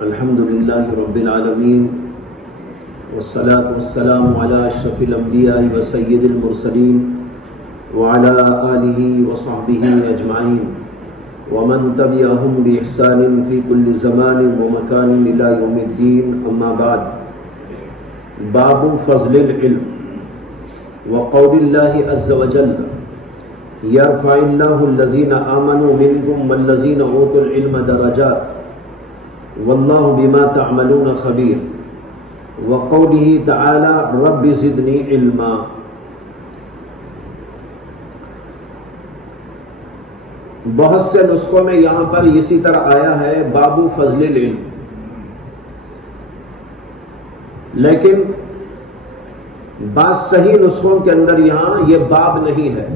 الحمد للہ رب العالمین والصلاة والسلام علی اشرف الانبیاء وسید المرسلین وعلی آلہ وصحبہ اجمعین ومن تبعہم بإحسان فی کل زمان ومکان الی یوم الدین. اما بعد. باب فضل العلم وقول اللہ عز وجل یرفع اللہ الذین آمنوا منکم والذین اوتوا العلم درجات واللہ بما تعملون خبیر. وقوله تعالی رب زدنی علما. بہت سے نسخوں میں یہاں پر اسی طرح آیا ہے باب فضل العلم، لیکن بعض صحیح نسخوں کے اندر یہاں یہ باب نہیں ہے.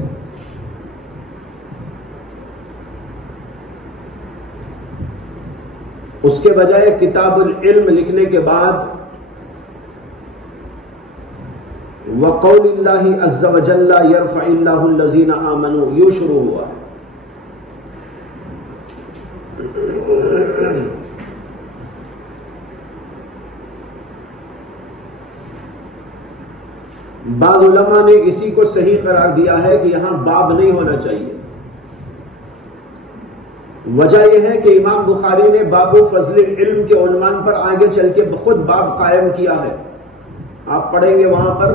اس کے بجائے کتاب العلم لکھنے کے بعد وقول اللہ عز وجل یرفع اللہ الذین آمنوا یوں شروع ہوا. بعض علماء نے اسی کو صحیح قرار دیا ہے کہ یہاں باب نہیں ہونا چاہیے. وجہ یہ ہے کہ امام بخاری نے باب فضل العلم کے عنوان پر آگے چل کے خود باب قائم کیا ہے. آپ پڑھیں گے وہاں پر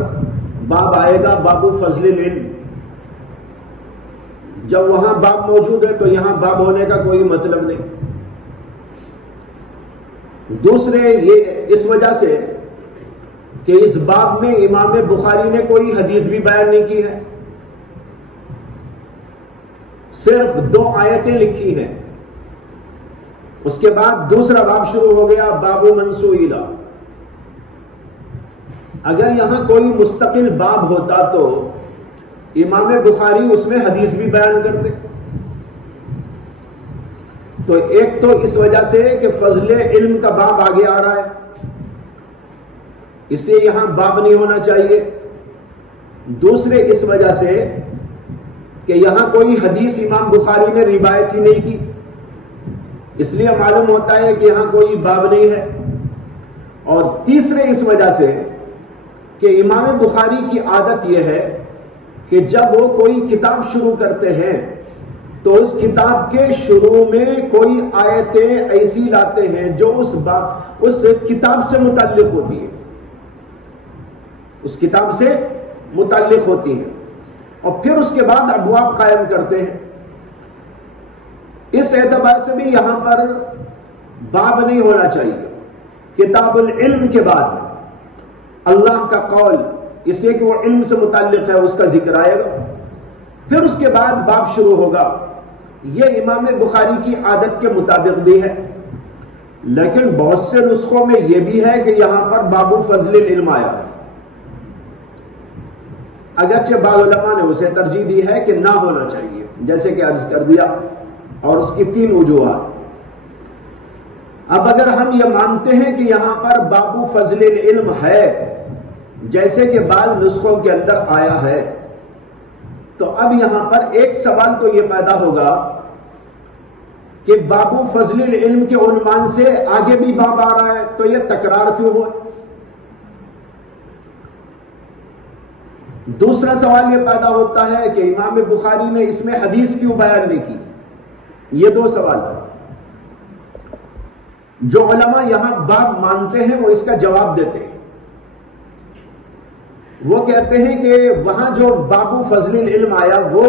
باب آئے گا باب فضل العلم. جب وہاں باب موجود ہے تو یہاں باب ہونے کا کوئی مطلب نہیں. دوسرے یہ اس وجہ سے کہ اس باب میں امام بخاری نے کوئی حدیث بھی بیان نہیں کی ہے، صرف 2 آیتیں لکھی ہیں. اس کے بعد دوسرا باب شروع ہو گیا باب من سئل. اگر یہاں کوئی مستقل باب ہوتا تو امام بخاری اس میں حدیث بھی بیان کرتے. تو ایک تو اس وجہ سے کہ فضل علم کا باب آگے آ رہا ہے، اس سے یہاں باب نہیں ہونا چاہیے. دوسرے اس وجہ سے کہ یہاں کوئی حدیث امام بخاری نے روایت ہی نہیں کی، اس لیے معلوم ہوتا ہے کہ یہاں کوئی باب نہیں ہے. اور تیسرے اس وجہ سے کہ امام بخاری کی عادت یہ ہے کہ جب وہ کوئی کتاب شروع کرتے ہیں تو اس کتاب کے شروع میں کوئی آیتیں ایسی لاتے ہیں جو اس کتاب سے متعلق ہوتی ہیں، اس کتاب سے متعلق ہوتی ہیں، اور پھر اس کے بعد ابواب قائم کرتے ہیں. اس اعتبار سے بھی یہاں پر باب نہیں ہونا چاہیے. کتاب العلم کے بعد اللہ کا قول، اس لیے کہ وہ علم سے متعلق ہے، اس کا ذکر آئے گا، پھر اس کے بعد باب شروع ہوگا. یہ امام بخاری کی عادت کے مطابق بھی ہے. لیکن بہت سے نسخوں میں یہ بھی ہے کہ یہاں پر باب فضل العلم آیا ہے، اگرچہ بعض علماء نے اسے ترجیح دی ہے کہ نہ ہونا چاہیے، جیسے کہ عرض کر دیا، اور اس کی 3 وجوہات. اب اگر ہم یہ مانتے ہیں کہ یہاں پر باب فضل العلم ہے جیسے کہ بعض نسخوں کے اندر آیا ہے، تو اب یہاں پر ایک سوال تو یہ پیدا ہوگا کہ باب فضل العلم کے عنوان سے آگے بھی باب آ رہا ہے تو یہ تکرار کیوں ہوا؟ دوسرا سوال یہ پیدا ہوتا ہے کہ امام بخاری نے اس میں حدیث کیوں بیان نہیں کی؟ یہ 2 سوال ہیں. جو علماء یہاں باب مانتے ہیں وہ اس کا جواب دیتے ہیں. وہ کہتے ہیں کہ وہاں جو باب فضل العلم آیا وہ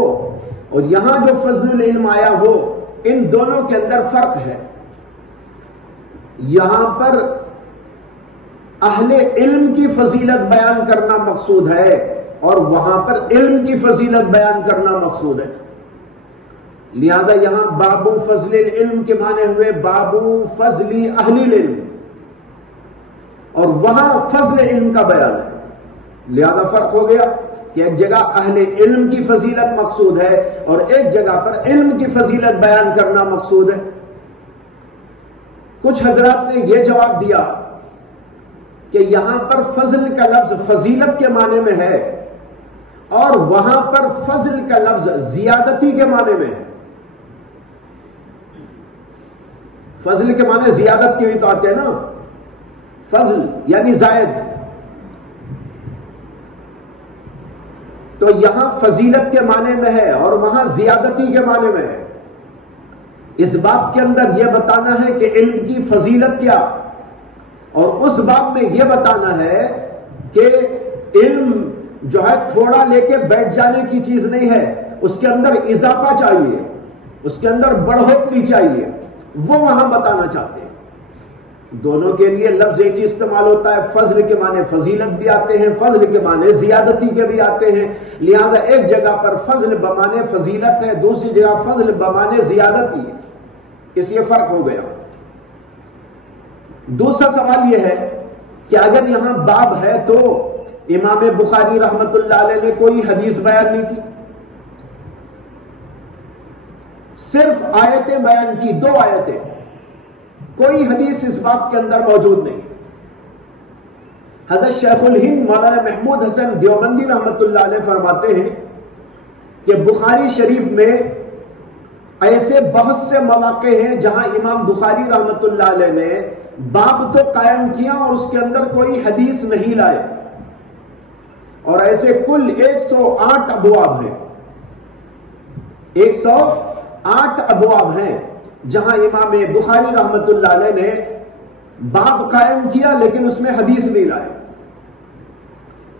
اور یہاں جو فضل العلم آیا وہ، ان دونوں کے اندر فرق ہے. یہاں پر اہل علم کی فضیلت بیان کرنا مقصود ہے اور وہاں پر علم کی فضیلت بیان کرنا مقصود ہے. لہذا یہاں باب فضل العلم کے معنی ہوئے باب فضل اہل العلم، اور وہاں فضل علم کا بیان ہے. لہذا فرق ہو گیا کہ ایک جگہ اہل علم کی فضیلت مقصود ہے اور ایک جگہ پر علم کی فضیلت بیان کرنا مقصود ہے. کچھ حضرات نے یہ جواب دیا کہ یہاں پر فضل کا لفظ فضیلت کے معنی میں ہے اور وہاں پر فضل کا لفظ زیادتی کے معنی میں ہے. فضل کے معنی زیادت کے بھی تو آتے ہیں نا، فضل یعنی زائد. تو یہاں فضیلت کے معنی میں ہے اور وہاں زیادتی کے معنی میں ہے. اس باب کے اندر یہ بتانا ہے کہ علم کی فضیلت کیا، اور اس باب میں یہ بتانا ہے کہ علم جو ہے تھوڑا لے کے بیٹھ جانے کی چیز نہیں ہے، اس کے اندر اضافہ چاہیے، اس کے اندر بڑھوتری چاہیے، وہ وہاں بتانا چاہتے ہیں. دونوں کے لیے لفظ ایک ہی استعمال ہوتا ہے. فضل کے معنی فضیلت بھی آتے ہیں، فضل کے معنی زیادتی کے بھی آتے ہیں. لہذا ایک جگہ پر فضل بمانے فضیلت ہے، دوسری جگہ فضل بمانے زیادتی ہے. اس یہ فرق ہو گیا. دوسرا سوال یہ ہے کہ اگر یہاں باب ہے تو امام بخاری رحمت اللہ علیہ نے کوئی حدیث بیان نہیں کی، صرف آیتیں بیان کی، 2 آیتیں، کوئی حدیث اس باب کے اندر موجود نہیں. حضرت شیخ الہند مولانا محمود حسن دیوبندی رحمت اللہ علیہ فرماتے ہیں کہ بخاری شریف میں ایسے بہت سے مواقع ہیں جہاں امام بخاری رحمت اللہ علیہ نے باب تو قائم کیا اور اس کے اندر کوئی حدیث نہیں لائے، اور ایسے کل 108 ابواب ہیں، 108 ابواب ہیں جہاں امام بخاری رحمت اللہ علیہ نے باب قائم کیا لیکن اس میں حدیث نہیں لائے.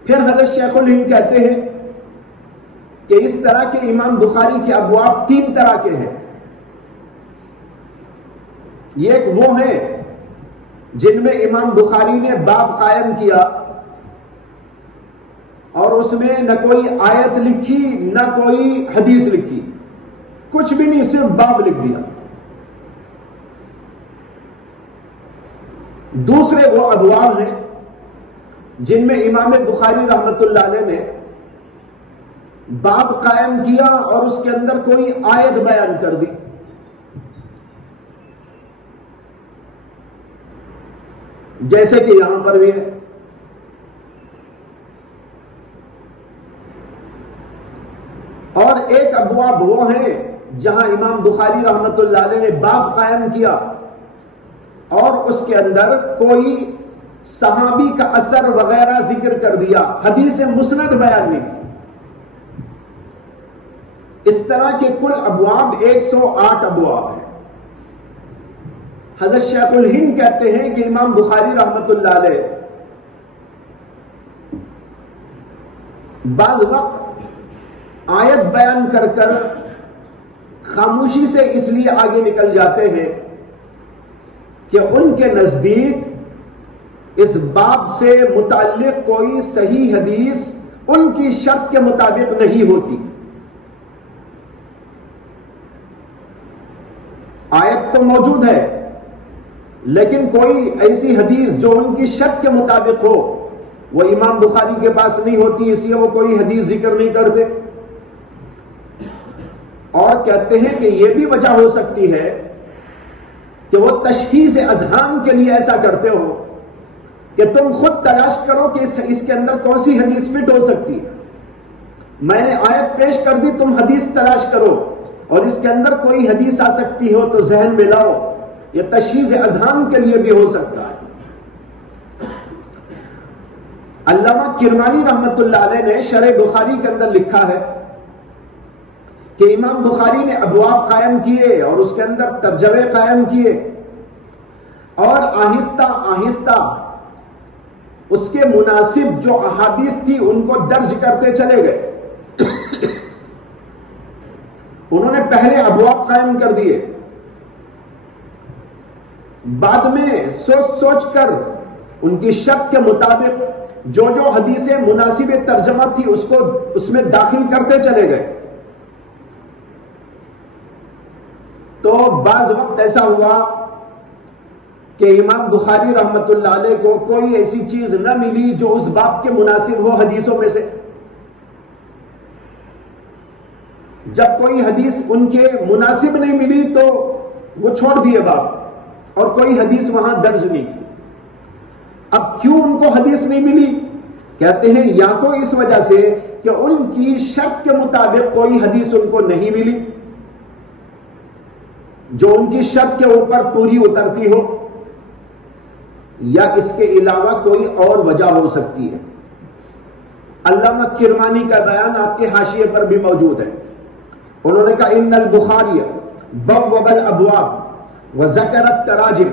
پھر حضرت شیخ الہند کہتے ہیں کہ اس طرح کے امام بخاری کے ابواب 3 طرح کے ہیں. یہ ایک وہ ہیں جن میں امام بخاری نے باب قائم کیا اور اس میں نہ کوئی آیت لکھی نہ کوئی حدیث لکھی، کچھ بھی نہیں، صرف باب لکھ دیا. دوسرے وہ ابواب ہیں جن میں امام بخاری رحمت اللہ علیہ نے باب قائم کیا اور اس کے اندر کوئی آیت بیان کر دی. جیسے کہ یہاں پر بھی ہے. اور ایک ابواب وہ ہیں جہاں امام بخاری رحمت اللہ علیہ نے باب قائم کیا اور اس کے اندر کوئی صحابی کا اثر وغیرہ ذکر کر دیا، حدیث مسند بیان نہیں کی. اس طرح کے کل ابواب 108 ابواب ہیں. حضرت شیخ الہند کہتے ہیں کہ امام بخاری رحمت اللہ علیہ بعض وقت آیت بیان کر کر خاموشی سے اس لیے آگے نکل جاتے ہیں کہ ان کے نزدیک اس باب سے متعلق کوئی صحیح حدیث ان کی شرط کے مطابق نہیں ہوتی. آیت تو موجود ہے لیکن کوئی ایسی حدیث جو ان کی شرط کے مطابق ہو وہ امام بخاری کے پاس نہیں ہوتی، اس لیے وہ کوئی حدیث ذکر نہیں کرتے. اور کہتے ہیں کہ یہ بھی وجہ ہو سکتی ہے کہ وہ تشخیص اذہان کے لیے ایسا کرتے ہو کہ تم خود تلاش کرو کہ اس کے اندر کون سی حدیث فٹ ہو سکتی ہے. میں نے آیت پیش کر دی، تم حدیث تلاش کرو اور اس کے اندر کوئی حدیث آ سکتی ہو تو ذہن میں لاؤ. یہ تشخیص اذہان کے لیے بھی ہو سکتا ہے. علامہ کرمانی رحمت اللہ علیہ نے شرح بخاری کے اندر لکھا ہے کہ امام بخاری نے ابواب قائم کیے اور اس کے اندر ترجمے قائم کیے اور آہستہ آہستہ اس کے مناسب جو احادیث تھی ان کو درج کرتے چلے گئے. انہوں نے پہلے ابواب قائم کر دیے، بعد میں سوچ سوچ کر ان کی شک کے مطابق جو جو حدیثیں مناسب ترجمہ تھی اس کو اس میں داخل کرتے چلے گئے. تو بعض وقت ایسا ہوا کہ امام بخاری رحمت اللہ علیہ کو کوئی ایسی چیز نہ ملی جو اس باب کے مناسب ہو حدیثوں میں سے. جب کوئی حدیث ان کے مناسب نہیں ملی تو وہ چھوڑ دیے باب اور کوئی حدیث وہاں درج نہیں کی. اب کیوں ان کو حدیث نہیں ملی؟ کہتے ہیں یا تو اس وجہ سے کہ ان کی شک کے مطابق کوئی حدیث ان کو نہیں ملی، جو ان کی شرط کے اوپر پوری اترتی ہو، یا اس کے علاوہ کوئی اور وجہ ہو سکتی ہے؟ علامہ کرمانی کا بیان آپ کے حاشیے پر بھی موجود ہے. انہوں نے کہا ان البخاری بوب الابواب وذکر التراجم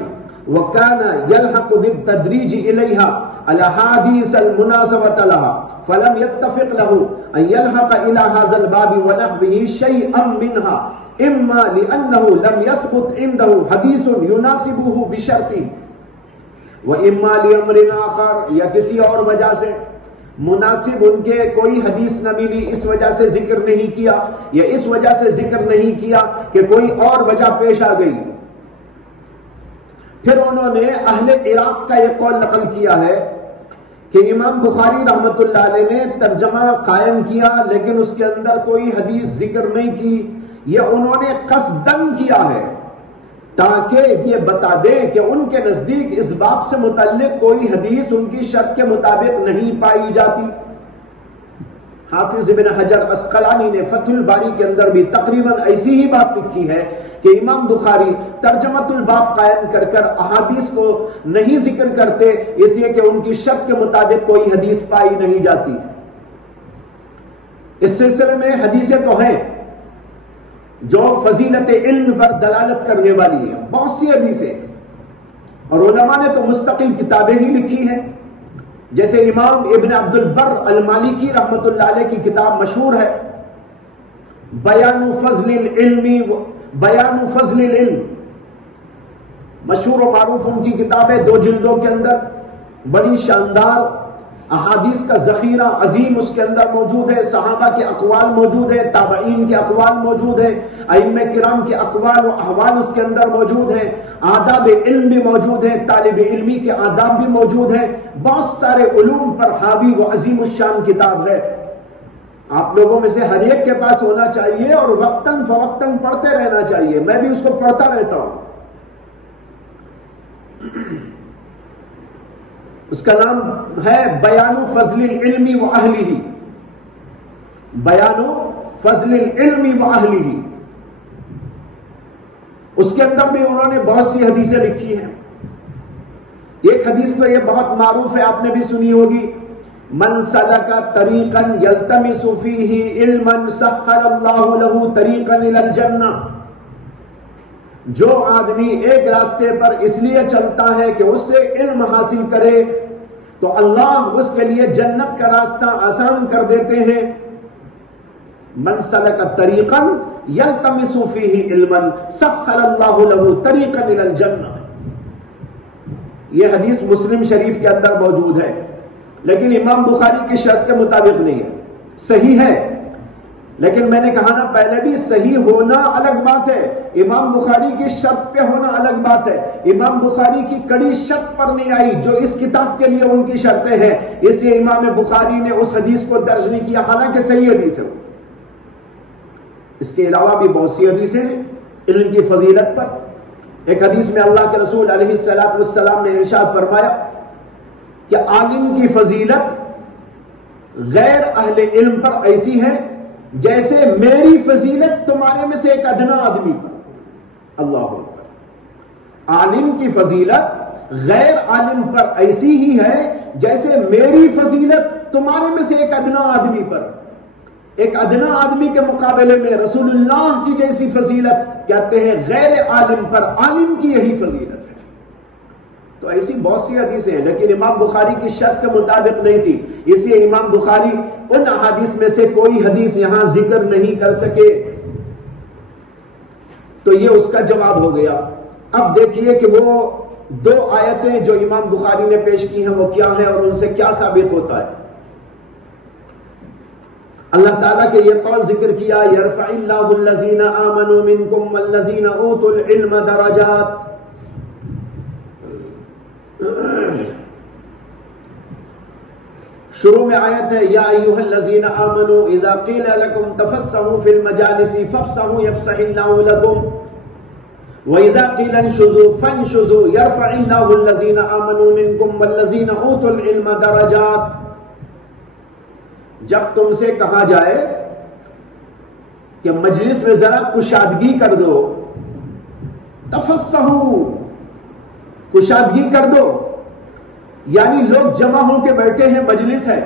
وكان يلحق بالتدريج إليها الاحاديث المناسبة لها فلم يتفق له ان يلحق الى هذا الباب ونحوه شيئا منها اما لانه لم يثبت عنده حديث يناسبه بشرطه واما لامر اخر، یا کسی اور وجہ سے مناسب ان کے کوئی حدیث نہ ملی، اس وجہ سے ذکر نہیں کیا، یا اس وجہ سے ذکر نہیں کیا کہ کوئی اور وجہ پیش آ گئی. پھر انہوں نے اہل عراق کا یہ قول نقل کیا ہے کہ امام بخاری رحمت اللہ علیہ نے ترجمہ قائم کیا لیکن اس کے اندر کوئی حدیث ذکر نہیں کی. یہ انہوں نے قصداً کیا ہے تاکہ یہ بتا دیں کہ ان کے نزدیک اس باب سے متعلق کوئی حدیث ان کی شرط کے مطابق نہیں پائی جاتی. حافظ ابن حجر عسقلانی نے فتح الباری کے اندر بھی تقریباً ایسی ہی بات لکھی ہے کہ امام بخاری ترجمۃ الباب قائم کر کر احادیث کو نہیں ذکر کرتے، اس لیے کہ ان کی شرط کے مطابق کوئی حدیث پائی نہیں جاتی. اس سلسلے میں حدیثیں تو ہیں جو فضیلت علم پر دلالت کرنے والی ہیں، بہت سی حدیثیں، اور علماء نے تو مستقل کتابیں ہی لکھی ہیں. جیسے امام ابن عبد البر المالکی رحمت اللہ علیہ کی کتاب مشہور ہے بیان فضل العلم، مشہور و معروف ان کی کتاب ہے، 2 جلدوں کے اندر، بڑی شاندار احادیث کا ذخیرہ عظیم اس کے اندر موجود ہے. صحابہ کے اقوال موجود ہے، تابعین کے اقوال موجود ہے، ائمہ کرام کے اقوال و احوال اس کے اندر موجود ہیں، آداب علم بھی موجود ہے، طالب علمی کے آداب بھی موجود ہیں. بہت سارے علوم پر حاوی و عظیم الشان کتاب ہے. آپ لوگوں میں سے ہر ایک کے پاس ہونا چاہیے اور وقتاً فوقتاً پڑھتے رہنا چاہیے. میں بھی اس کو پڑھتا رہتا ہوں. اس کا نام ہے بیان فضل العلم و اہلہ، بیان فضل العلم و اہلہ. اس کے اندر بھی انہوں نے بہت سی حدیثیں لکھی ہیں. ایک حدیث تو یہ بہت معروف ہے، آپ نے بھی سنی ہوگی، من سلک طریقا یلتمس فیہ علما سہل اللہ لہ طریقا الی الجنہ. جو آدمی ایک راستے پر اس لیے چلتا ہے کہ اس سے علم حاصل کرے تو اللہ اس کے لیے جنت کا راستہ آسان کر دیتے ہیں. من سلک طریقا یلتمس فیہ علما سہل اللہ لہ طریقا الی الجنہ. یہ حدیث مسلم شریف کے اندر موجود ہے لیکن امام بخاری کی شرط کے مطابق نہیں ہے. صحیح ہے لیکن میں نے کہا نا پہلے بھی، صحیح ہونا الگ بات ہے، امام بخاری کی شرط پہ ہونا الگ بات ہے. امام بخاری کی کڑی شرط پر نہیں آئی جو اس کتاب کے لیے ان کی شرطیں ہیں، اس لیے امام بخاری نے اس حدیث کو درج نہیں کیا، حالانکہ صحیح حدیث ہے. اس کے علاوہ بھی بہت سی حدیثیں ہیں علم کی فضیلت پر. ایک حدیث میں اللہ کے رسول علیہ السلام نے ارشاد فرمایا کہ عالم کی فضیلت غیر اہل علم پر ایسی ہے جیسے میری فضیلت تمہارے میں سے ایک ادنا آدمی پر. اللہ اکبر. عالم کی فضیلت غیر عالم پر ایسی ہی ہے جیسے میری فضیلت تمہارے میں سے ایک ادنا آدمی پر. ایک ادنا آدمی کے مقابلے میں رسول اللہ کی جیسی فضیلت کہتے ہیں غیر عالم پر عالم کی یہی فضیلت ہے. تو ایسی بہت سی حدیثیں ہیں لیکن امام بخاری کی شرط کے مطابق نہیں تھی، اس لیے امام بخاری ان احادیث میں سے کوئی حدیث یہاں ذکر نہیں کر سکے. تو یہ اس کا جواب ہو گیا. اب دیکھیے کہ وہ 2 آیتیں جو امام بخاری نے پیش کی ہیں وہ کیا ہیں اور ان سے کیا ثابت ہوتا ہے. اللہ تعالیٰ کے یہ قول ذکر کیا یرفع اللہ الذین آمنوا منکم والذین اوتوا العلم درجات. شروع میں آیت ہے یا ایھا الذین آمنوا اذا قیل لکم تفسحوا فی المجالس فافسحوا یفسح اللہ لکم وَإِذَا قِيلَ انشُزُوا فَانشُزُوا يَرْفَعِ اللَّهُ الَّذِينَ آمَنُوا مِنكُمْ وَالَّذِينَ أُوتُوا الْعِلْمَ دَرَجَاتٍ. جب تم سے کہا جائے کہ مجلس میں ذرا کشادگی کر دو تفسحوا، کشادگی کر دو، یعنی لوگ جمع ہو کے بیٹھے ہیں، مجلس ہے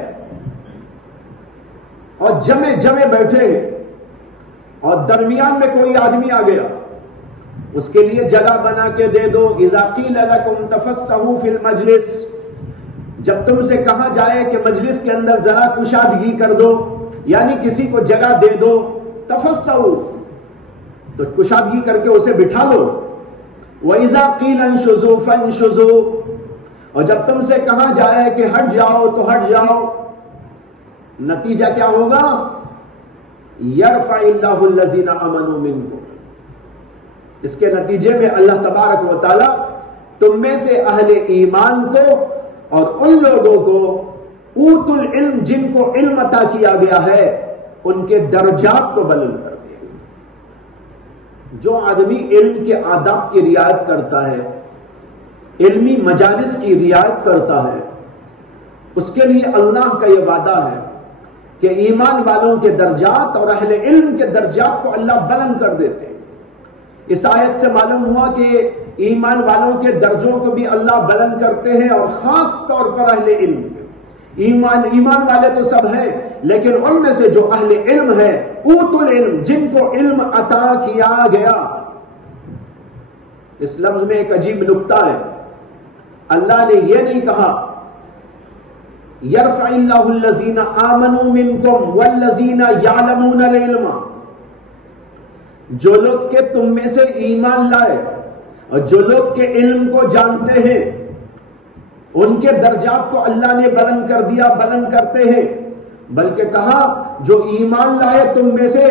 اور جمع بیٹھے اور درمیان میں کوئی آدمی آ گیا، اس کے لیے جگہ بنا کے دے دو. اذا قیل لکم تفسحوا فی المجلس، جب تم سے کہا جائے کہ مجلس کے اندر ذرا کشادگی کر دو، یعنی کسی کو جگہ دے دو، تفسحوا تو کشادگی کر کے اسے بٹھا لو. وَإِذَا قِيلَ انشُزُوا فَانشُزُوا، اور جب تم سے کہا جائے کہ ہٹ جاؤ تو ہٹ جاؤ. نتیجہ کیا ہوگا؟ يَرْفَعِ اللَّهُ الَّذِينَ آمَنُوا مِنكُمْ، اس کے نتیجے میں اللہ تبارک و تعالی تم میں سے اہل ایمان کو اور ان لوگوں کو اوت العلم، جن کو علم عطا کیا گیا ہے، ان کے درجات کو بلند کر دے. جو آدمی علم کے آداب کی رعایت کرتا ہے، علمی مجالس کی رعایت کرتا ہے، اس کے لیے اللہ کا یہ وعدہ ہے کہ ایمان والوں کے درجات اور اہل علم کے درجات کو اللہ بلند کر دیتے ہیں. اس آیت سے معلوم ہوا کہ ایمان والوں کے درجوں کو بھی اللہ بلند کرتے ہیں، اور خاص طور پر اہل علم. ایمان والے تو سب ہیں، لیکن ان میں سے جو اہل علم ہے، اوت العلم، جن کو علم عطا کیا گیا. اس لفظ میں ایک عجیب نکتہ ہے. اللہ نے یہ نہیں کہا یرفع اللہ الذین آمنوا منکم والذین یعلمون العلم، جو لوگ کہ تم میں سے ایمان لائے اور جو لوگ کے علم کو جانتے ہیں، ان کے درجات کو اللہ نے بلند کر دیا، بلند کرتے ہیں. بلکہ کہا جو ایمان لائے تم میں سے،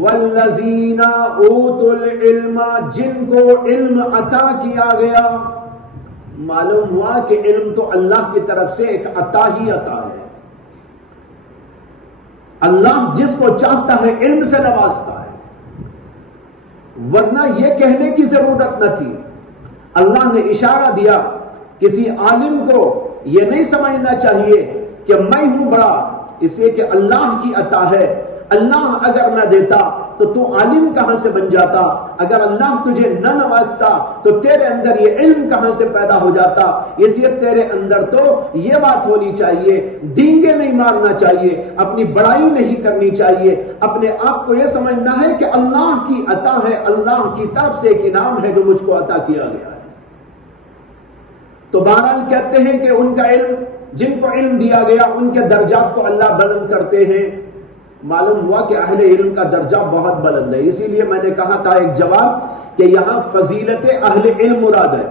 والذین اوتوا العلم، جن کو علم عطا کیا گیا. معلوم ہوا کہ علم تو اللہ کی طرف سے ایک عطا ہی عطا ہے. اللہ جس کو چاہتا ہے علم سے نوازتا ہے، ورنہ یہ کہنے کی ضرورت نہ تھی. اللہ نے اشارہ دیا، کسی عالم کو یہ نہیں سمجھنا چاہیے کہ میں ہوں بڑا، اس لیے کہ اللہ کی عطا ہے. اللہ اگر نہ دیتا تو عالم کہاں سے بن جاتا؟ اگر اللہ تجھے نہ نوازتا تو تیرے اندر یہ علم کہاں سے پیدا ہو جاتا؟ اس لیے تیرے اندر تو یہ بات ہونی چاہیے، ڈینگے نہیں مارنا چاہیے، اپنی بڑائی نہیں کرنی چاہیے. اپنے آپ کو یہ سمجھنا ہے کہ اللہ کی عطا ہے، اللہ کی طرف سے ایک انعام ہے جو مجھ کو عطا کیا گیا ہے. تو بہرحال کہتے ہیں کہ ان کا علم، جن کو علم دیا گیا، ان کے درجات کو اللہ بلند کرتے ہیں. معلوم ہوا کہ اہل علم کا درجہ بہت بلند ہے. اسی لیے میں نے کہا تھا ایک جواب کہ یہاں فضیلت اہل علم مراد ہے،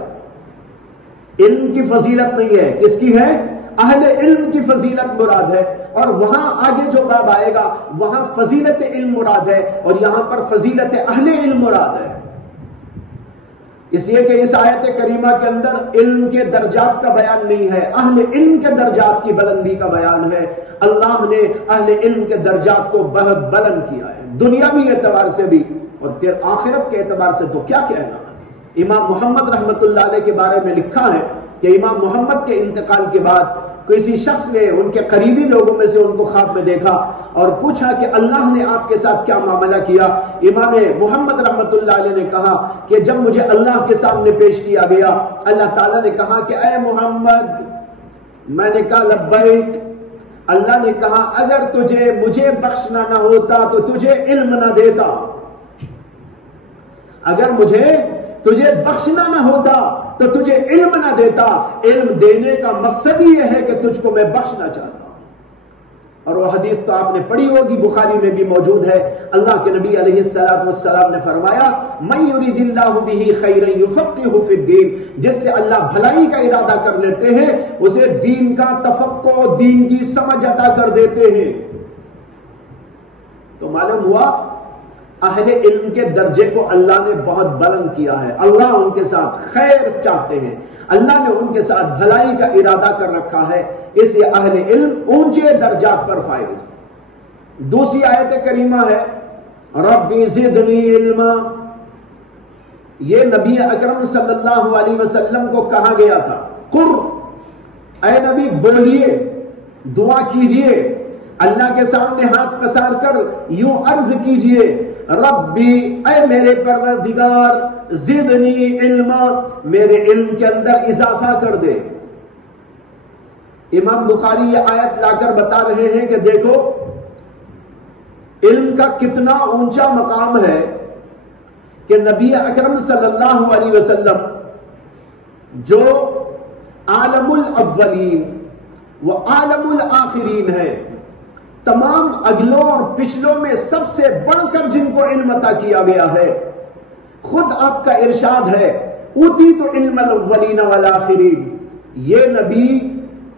علم کی فضیلت نہیں ہے. کس کی ہے؟ اہل علم کی فضیلت مراد ہے. اور وہاں آگے جو باب آئے گا وہاں فضیلت علم مراد ہے، اور یہاں پر فضیلت اہل علم مراد ہے. اس لیے کہ اس آیت کریمہ کے اندر علم کے درجات کا بیان نہیں ہے، اہل علم کے درجات کی بلندی کا بیان ہے. اللہ نے اہل علم کے درجات کو بہت بلند کیا ہے، دنیاوی اعتبار سے بھی اور پھر آخرت کے اعتبار سے تو کیا کہنا. امام محمد رحمت اللہ علیہ کے بارے میں لکھا ہے کہ امام محمد کے انتقال کے بعد کسی شخص نے ان کے قریبی لوگوں میں سے ان کو خواب میں دیکھا اور پوچھا کہ اللہ نے آپ کے ساتھ کیا معاملہ کیا. امام محمد رحمت اللہ علیہ نے کہا کہ جب مجھے اللہ کے سامنے پیش کیا گیا، اللہ تعالیٰ نے کہا کہ اے محمد. میں نے کہا لبیک. اللہ نے کہا اگر تجھے مجھے بخشنا نہ ہوتا تو تجھے علم نہ دیتا. اگر مجھے تجھے بخشنا نہ ہوتا تو تجھے علم نہ دیتا. علم دینے کا مقصد ہی یہ ہے کہ تجھ کو میں بخشنا چاہتا ہوں. اور وہ حدیث تو آپ نے پڑھی ہوگی، بخاری میں بھی موجود ہے. اللہ کے نبی علیہ السلام نے فرمایا من یرید اللہ بہ خیرا یفقہہ فی الدین، جس سے اللہ بھلائی کا ارادہ کر لیتے ہیں اسے دین کا تفقہ، دین کی سمجھ عطا کر دیتے ہیں. تو معلوم ہوا اہل علم کے درجے کو اللہ نے بہت بلند کیا ہے. اللہ ان کے ساتھ خیر چاہتے ہیں، اللہ نے ان کے ساتھ بھلائی کا ارادہ کر رکھا ہے. اس لیے اہل علم اونچے درجات پر فائز. دوسری آیت کریمہ ہے رب زدنی علما. یہ نبی اکرم صلی اللہ علیہ وسلم کو کہا گیا تھا قر، اے نبی بولیے، دعا کیجئے، اللہ کے سامنے ہاتھ پسار کر یوں عرض کیجئے ربی، اے میرے پروردگار، زدنی علما، میرے علم کے اندر اضافہ کر دے۔ امام بخاری یہ آیت لا کر بتا رہے ہیں کہ دیکھو علم کا کتنا اونچا مقام ہے کہ نبی اکرم صلی اللہ علیہ وسلم جو عالم الاولین و عالم الآخرین ہے، تمام اگلوں اور پچھلوں میں سب سے بڑھ کر جن کو علم عطا کیا گیا ہے، خود آپ کا ارشاد ہے اوتیت علم الاولین والآخرین، یہ نبی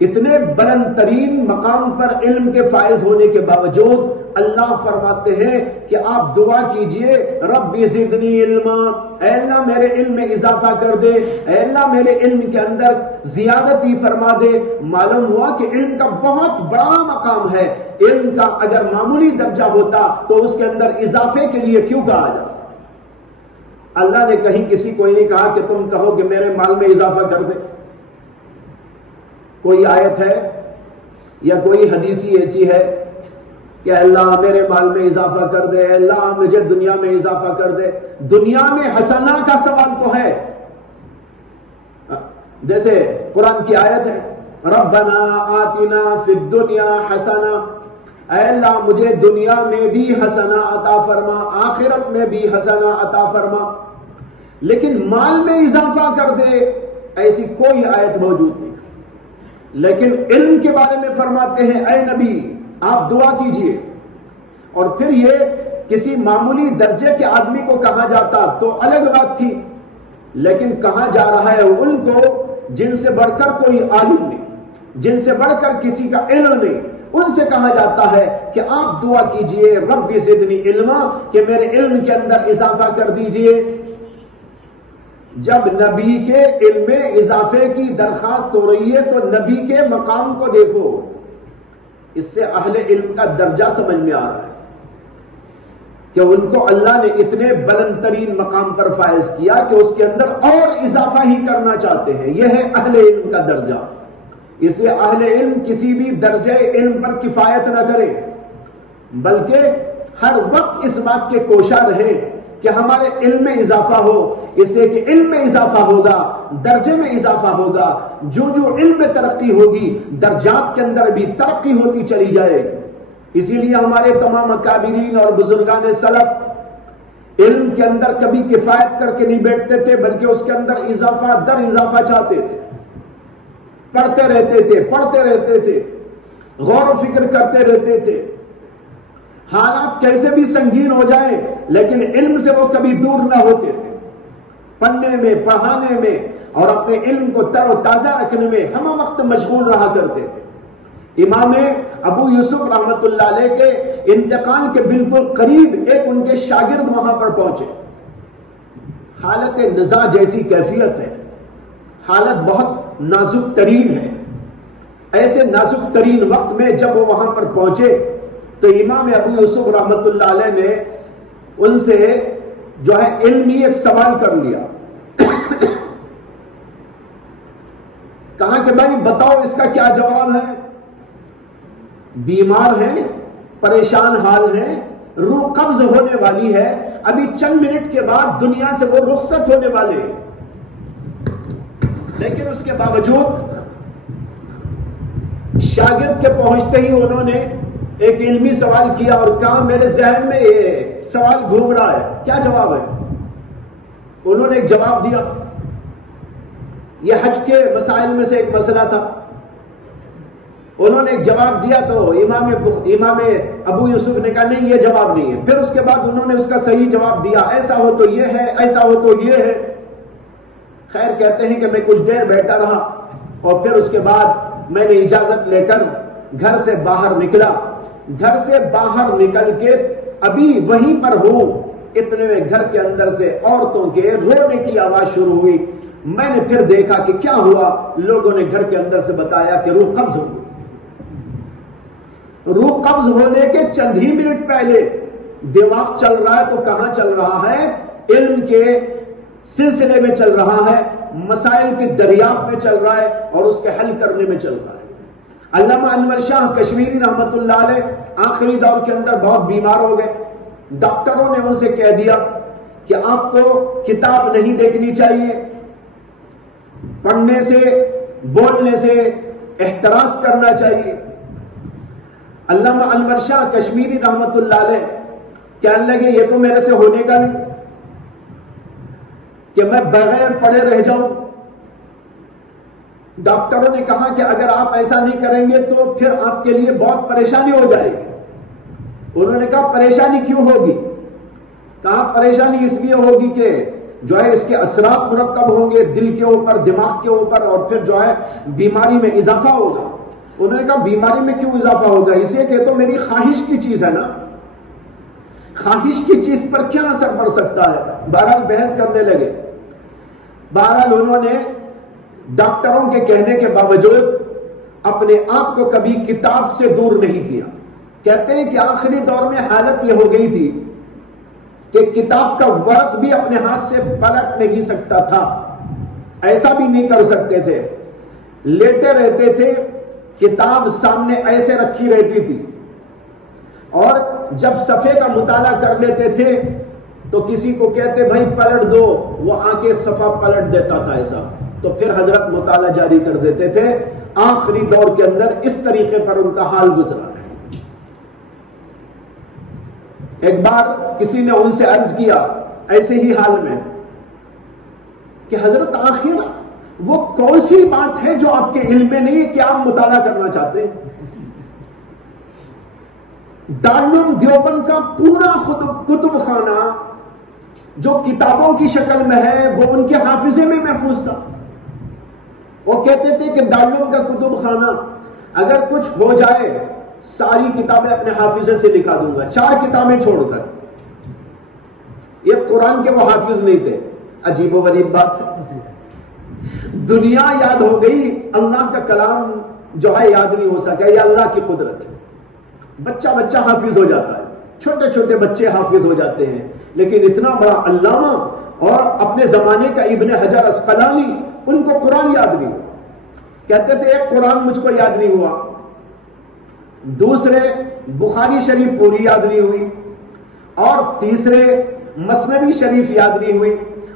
اتنے بلند ترین مقام پر علم کے فائز ہونے کے باوجود اللہ فرماتے ہیں کہ آپ دعا کیجئے رب زدنی علما، اے اللہ میرے علم میں اضافہ کر دے، اے اللہ میرے علم کے اندر زیادتی فرما دے۔ معلوم ہوا کہ علم کا بہت بڑا مقام ہے، علم کا اگر معمولی درجہ ہوتا تو اس کے اندر اضافے کے لیے کیوں کہا جاتا؟ اللہ نے کہیں کسی کو نہیں کہا کہ تم کہو کہ میرے مال میں اضافہ کر دے۔ کوئی آیت ہے یا کوئی حدیثی ایسی ہے کہ اللہ میرے مال میں اضافہ کر دے، اللہ مجھے دنیا میں اضافہ کر دے؟ دنیا میں حسنہ کا سوال تو ہے، جیسے قرآن کی آیت ہے ربنا آتنا فی الدنیا حسنہ، اے اللہ مجھے دنیا میں بھی حسنہ عطا فرما، آخرت میں بھی حسنہ عطا فرما، لیکن مال میں اضافہ کر دے ایسی کوئی آیت موجود نہیں۔ لیکن علم کے بارے میں فرماتے ہیں اے نبی آپ دعا کیجئے، اور پھر یہ کسی معمولی درجے کے آدمی کو کہا جاتا تو الگ بات تھی، لیکن کہا جا رہا ہے ان کو جن سے بڑھ کر کوئی عالم نہیں، جن سے بڑھ کر کسی کا علم نہیں، ان سے کہا جاتا ہے کہ آپ دعا کیجئے رب زدنی علما، کہ میرے علم کے اندر اضافہ کر دیجئے۔ جب نبی کے علم میں اضافے کی درخواست ہو رہی ہے تو نبی کے مقام کو دیکھو، اس سے اہل علم کا درجہ سمجھ میں آ رہا ہے کہ ان کو اللہ نے اتنے بلند ترین مقام پر فائز کیا کہ اس کے اندر اور اضافہ ہی کرنا چاہتے ہیں۔ یہ ہے اہل علم کا درجہ۔ اسے اہل علم کسی بھی درجے علم پر کفایت نہ کرے، بلکہ ہر وقت اس بات کے کوشاں رہے کہ ہمارے علم میں اضافہ ہو، اس سے کہ علم میں اضافہ ہوگا، درجے میں اضافہ ہوگا، جو جو علم میں ترقی ہوگی درجات کے اندر بھی ترقی ہوتی چلی جائے۔ اسی لیے ہمارے تمام اکابرین اور بزرگان سلف علم کے اندر کبھی کفایت کر کے نہیں بیٹھتے تھے، بلکہ اس کے اندر اضافہ در اضافہ چاہتے تھے، پڑھتے رہتے تھے، غور و فکر کرتے رہتے تھے، حالات کیسے بھی سنگین ہو جائیں لیکن علم سے وہ کبھی دور نہ ہوتے تھے۔ پڑھنے میں، پڑھانے میں اور اپنے علم کو تر و تازہ رکھنے میں ہم وقت مشغول رہا کرتے تھے۔ امام ابو یوسف رحمت اللہ علیہ کے انتقال کے بالکل قریب ایک ان کے شاگرد وہاں پر پہنچے۔ حالت نزاع جیسی کیفیت ہے، حالت بہت نازک ترین ہے۔ ایسے نازک ترین وقت میں جب وہ وہاں پر پہنچے تو امام ابو یوسف رحمت اللہ علیہ نے ان سے جو ہے علمی ایک سوال کر لیا۔ کہا کہ بھائی بتاؤ اس کا کیا جواب ہے؟ بیمار ہیں، پریشان حال ہیں، روح قبض ہونے والی ہے، ابھی چند منٹ کے بعد دنیا سے وہ رخصت ہونے والے ہیں، لیکن اس کے باوجود شاگرد کے پہنچتے ہی انہوں نے ایک علمی سوال کیا اور کہا میرے ذہن میں یہ سوال گھوم رہا ہے، کیا جواب ہے؟ انہوں نے ایک جواب دیا۔ یہ حج کے مسائل میں سے ایک مسئلہ تھا، انہوں نے ایک جواب دیا تو امام ابو یوسف نے کہا نہیں یہ جواب نہیں ہے۔ پھر اس کے بعد انہوں نے اس کا صحیح جواب دیا، ایسا ہو تو یہ ہے، ایسا ہو تو یہ ہے۔ خیر کہتے ہیں کہ میں کچھ دیر بیٹھا رہا اور پھر اس کے بعد میں نے اجازت لے کر گھر سے باہر نکلا۔ گھر سے باہر نکل کے ابھی وہیں پر ہوں، اتنے میں گھر کے اندر سے عورتوں کے رونے کی آواز شروع ہوئی۔ میں نے پھر دیکھا کہ کیا ہوا، لوگوں نے گھر کے اندر سے بتایا کہ روح قبض ہو گئی۔ روح قبض ہونے کے چند ہی منٹ پہلے دماغ چل رہا ہے تو کہاں چل رہا ہے؟ علم کے سلسلے میں چل رہا ہے، مسائل کی دریافت میں چل رہا ہے اور اس کے حل کرنے میں چل رہا ہے۔ علامہ انور شاہ کشمیری رحمت اللہ علیہ آخری دور کے اندر بہت بیمار ہو گئے۔ ڈاکٹروں نے ان سے کہہ دیا کہ آپ کو کتاب نہیں دیکھنی چاہیے، پڑھنے سے بولنے سے احتراز کرنا چاہیے۔ علامہ انور شاہ کشمیری رحمت اللہ علیہ کہنے لگے یہ تو میرے سے ہونے کا نہیں کہ میں بغیر پڑھے رہ جاؤں۔ ڈاکٹروں نے کہا کہ اگر آپ ایسا نہیں کریں گے تو پھر آپ کے لیے بہت پریشانی ہو جائے گی۔ انہوں نے کہا پریشانی کیوں ہوگی؟ کہا پریشانی اس لیے ہوگی کہ جو ہے اس کے اثرات مرتب ہوں گے دل کے اوپر، دماغ کے اوپر، اور پھر جو ہے بیماری میں اضافہ ہوگا۔ انہوں نے کہا بیماری میں کیوں اضافہ ہوگا؟ اس لیے کہ تو میری خواہش کی چیز ہے نا، خواہش کی چیز پر کیا اثر پڑ سکتا ہے؟ بہرحال بحث کرنے لگے۔ بہرحال انہوں نے ڈاکٹروں کے کہنے کے باوجود اپنے آپ کو کبھی کتاب سے دور نہیں کیا۔ کہتے ہیں کہ آخری دور میں حالت یہ ہو گئی تھی کہ کتاب کا ورق بھی اپنے ہاتھ سے پلٹ نہیں سکتا تھا، ایسا بھی نہیں کر سکتے تھے، لیٹے رہتے تھے، کتاب سامنے ایسے رکھی رہتی تھی، اور جب صفحے کا مطالعہ کر لیتے تھے تو کسی کو کہتے بھائی پلٹ دو، وہ آ کے صفحہ پلٹ دیتا تھا ایسا، تو پھر حضرت مطالعہ جاری کر دیتے تھے۔ آخری دور کے اندر اس طریقے پر ان کا حال گزرا ہے۔ ایک بار کسی نے ان سے عرض کیا ایسے ہی حال میں کہ حضرت آخر وہ کون سی بات ہے جو آپ کے علم میں نہیں ہے کہ آپ مطالعہ کرنا چاہتے ہیں؟ دارالعلوم دیوبند کا پورا کتب خانہ جو کتابوں کی شکل میں ہے وہ ان کے حافظے میں محفوظ تھا۔ وہ کہتے تھے کہ دارالعلوم کا کتب خانہ اگر کچھ ہو جائے ساری کتابیں اپنے حافظے سے لکھا دوں گا، 4 کتابیں چھوڑ کر۔ یہ قرآن کے وہ حافظ نہیں تھے۔ عجیب و غریب بات ہے، دنیا یاد ہو گئی، اللہ کا کلام جو ہے یاد نہیں ہو سکا۔ یہ اللہ کی قدرت ہے۔ بچہ بچہ حافظ ہو جاتا ہے، چھوٹے چھوٹے بچے حافظ ہو جاتے ہیں، لیکن اتنا بڑا علامہ اور اپنے زمانے کا ابن حجر اسقلانی، ان کو قرآن یاد نہیں ہوا۔ کہتے تھے ایک قرآن مجھ کو یاد نہیں ہوا، دوسرے بخاری شریف پوری یاد نہیں ہوئی، اور تیسرے مثنوی شریف یاد نہیں ہوئی،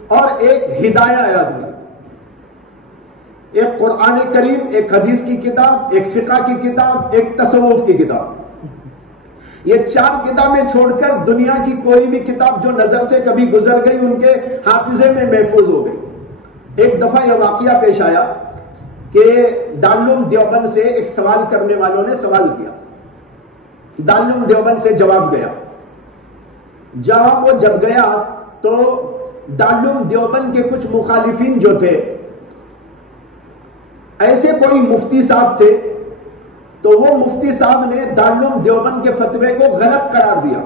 اور ایک ہدایہ یاد نہیں۔ ایک قرآن کریم، ایک حدیث کی کتاب، ایک فقہ کی کتاب، ایک تصوف کی کتاب، یہ 4 کتابیں چھوڑ کر دنیا کی کوئی بھی کتاب جو نظر سے کبھی گزر گئی ان کے حافظے میں محفوظ ہو گئی۔ ایک دفعہ یہ واقعہ پیش آیا کہ دارالعلوم دیوبند سے ایک سوال کرنے والوں نے سوال کیا، دارالعلوم دیوبند سے جواب گیا۔ جواب وہ جب گیا تو دارالعلوم دیوبند کے کچھ مخالفین جو تھے، ایسے کوئی مفتی صاحب تھے، تو وہ مفتی صاحب نے دارالعلوم دیوبند کے فتوے کو غلط قرار دیا